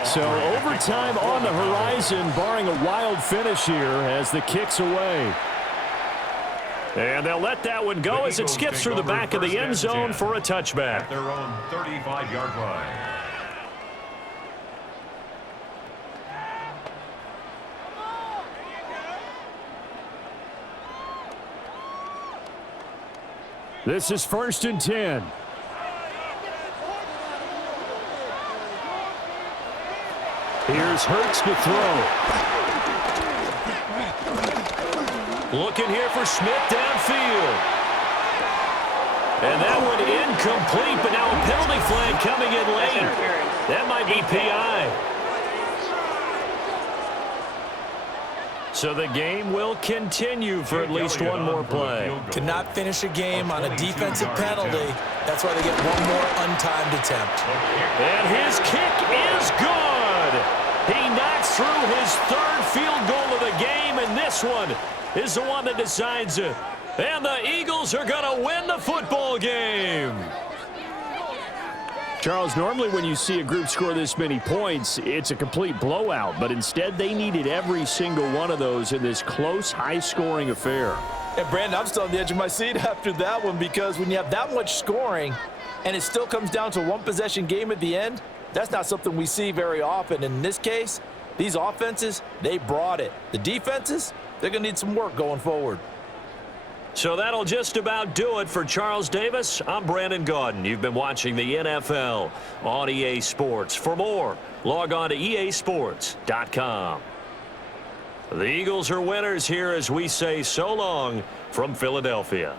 So overtime on the horizon, barring a wild finish here as the kick's away. And they'll let that one go as it skips through the back of the end zone for a touchback. At their own 35-yard line. This is 1st and 10. Here's Hurts to throw. Looking here for Smith downfield. And that one incomplete, but now a penalty flag coming in late. That might be PI. So the game will continue for at least one more play. Cannot finish a game on a defensive penalty. That's why they get one more untimed attempt. And his kick is good. He knocks through his 3rd field goal of the game, and this one is the one that decides it. And the Eagles are going to win the football game. Charles, normally when you see a group score this many points, it's a complete blowout, but instead they needed every single one of those in this close, high-scoring affair. And Brandon, I'm still on the edge of my seat after that one, because when you have that much scoring and it still comes down to a one-possession game at the end, that's not something we see very often. In this case, these offenses, they brought it. The defenses, they're going to need some work going forward. So that'll just about do it for Charles Davis. I'm Brandon Gaudin. You've been watching the NFL on EA Sports. For more, log on to easports.com. The Eagles are winners here as we say so long from Philadelphia.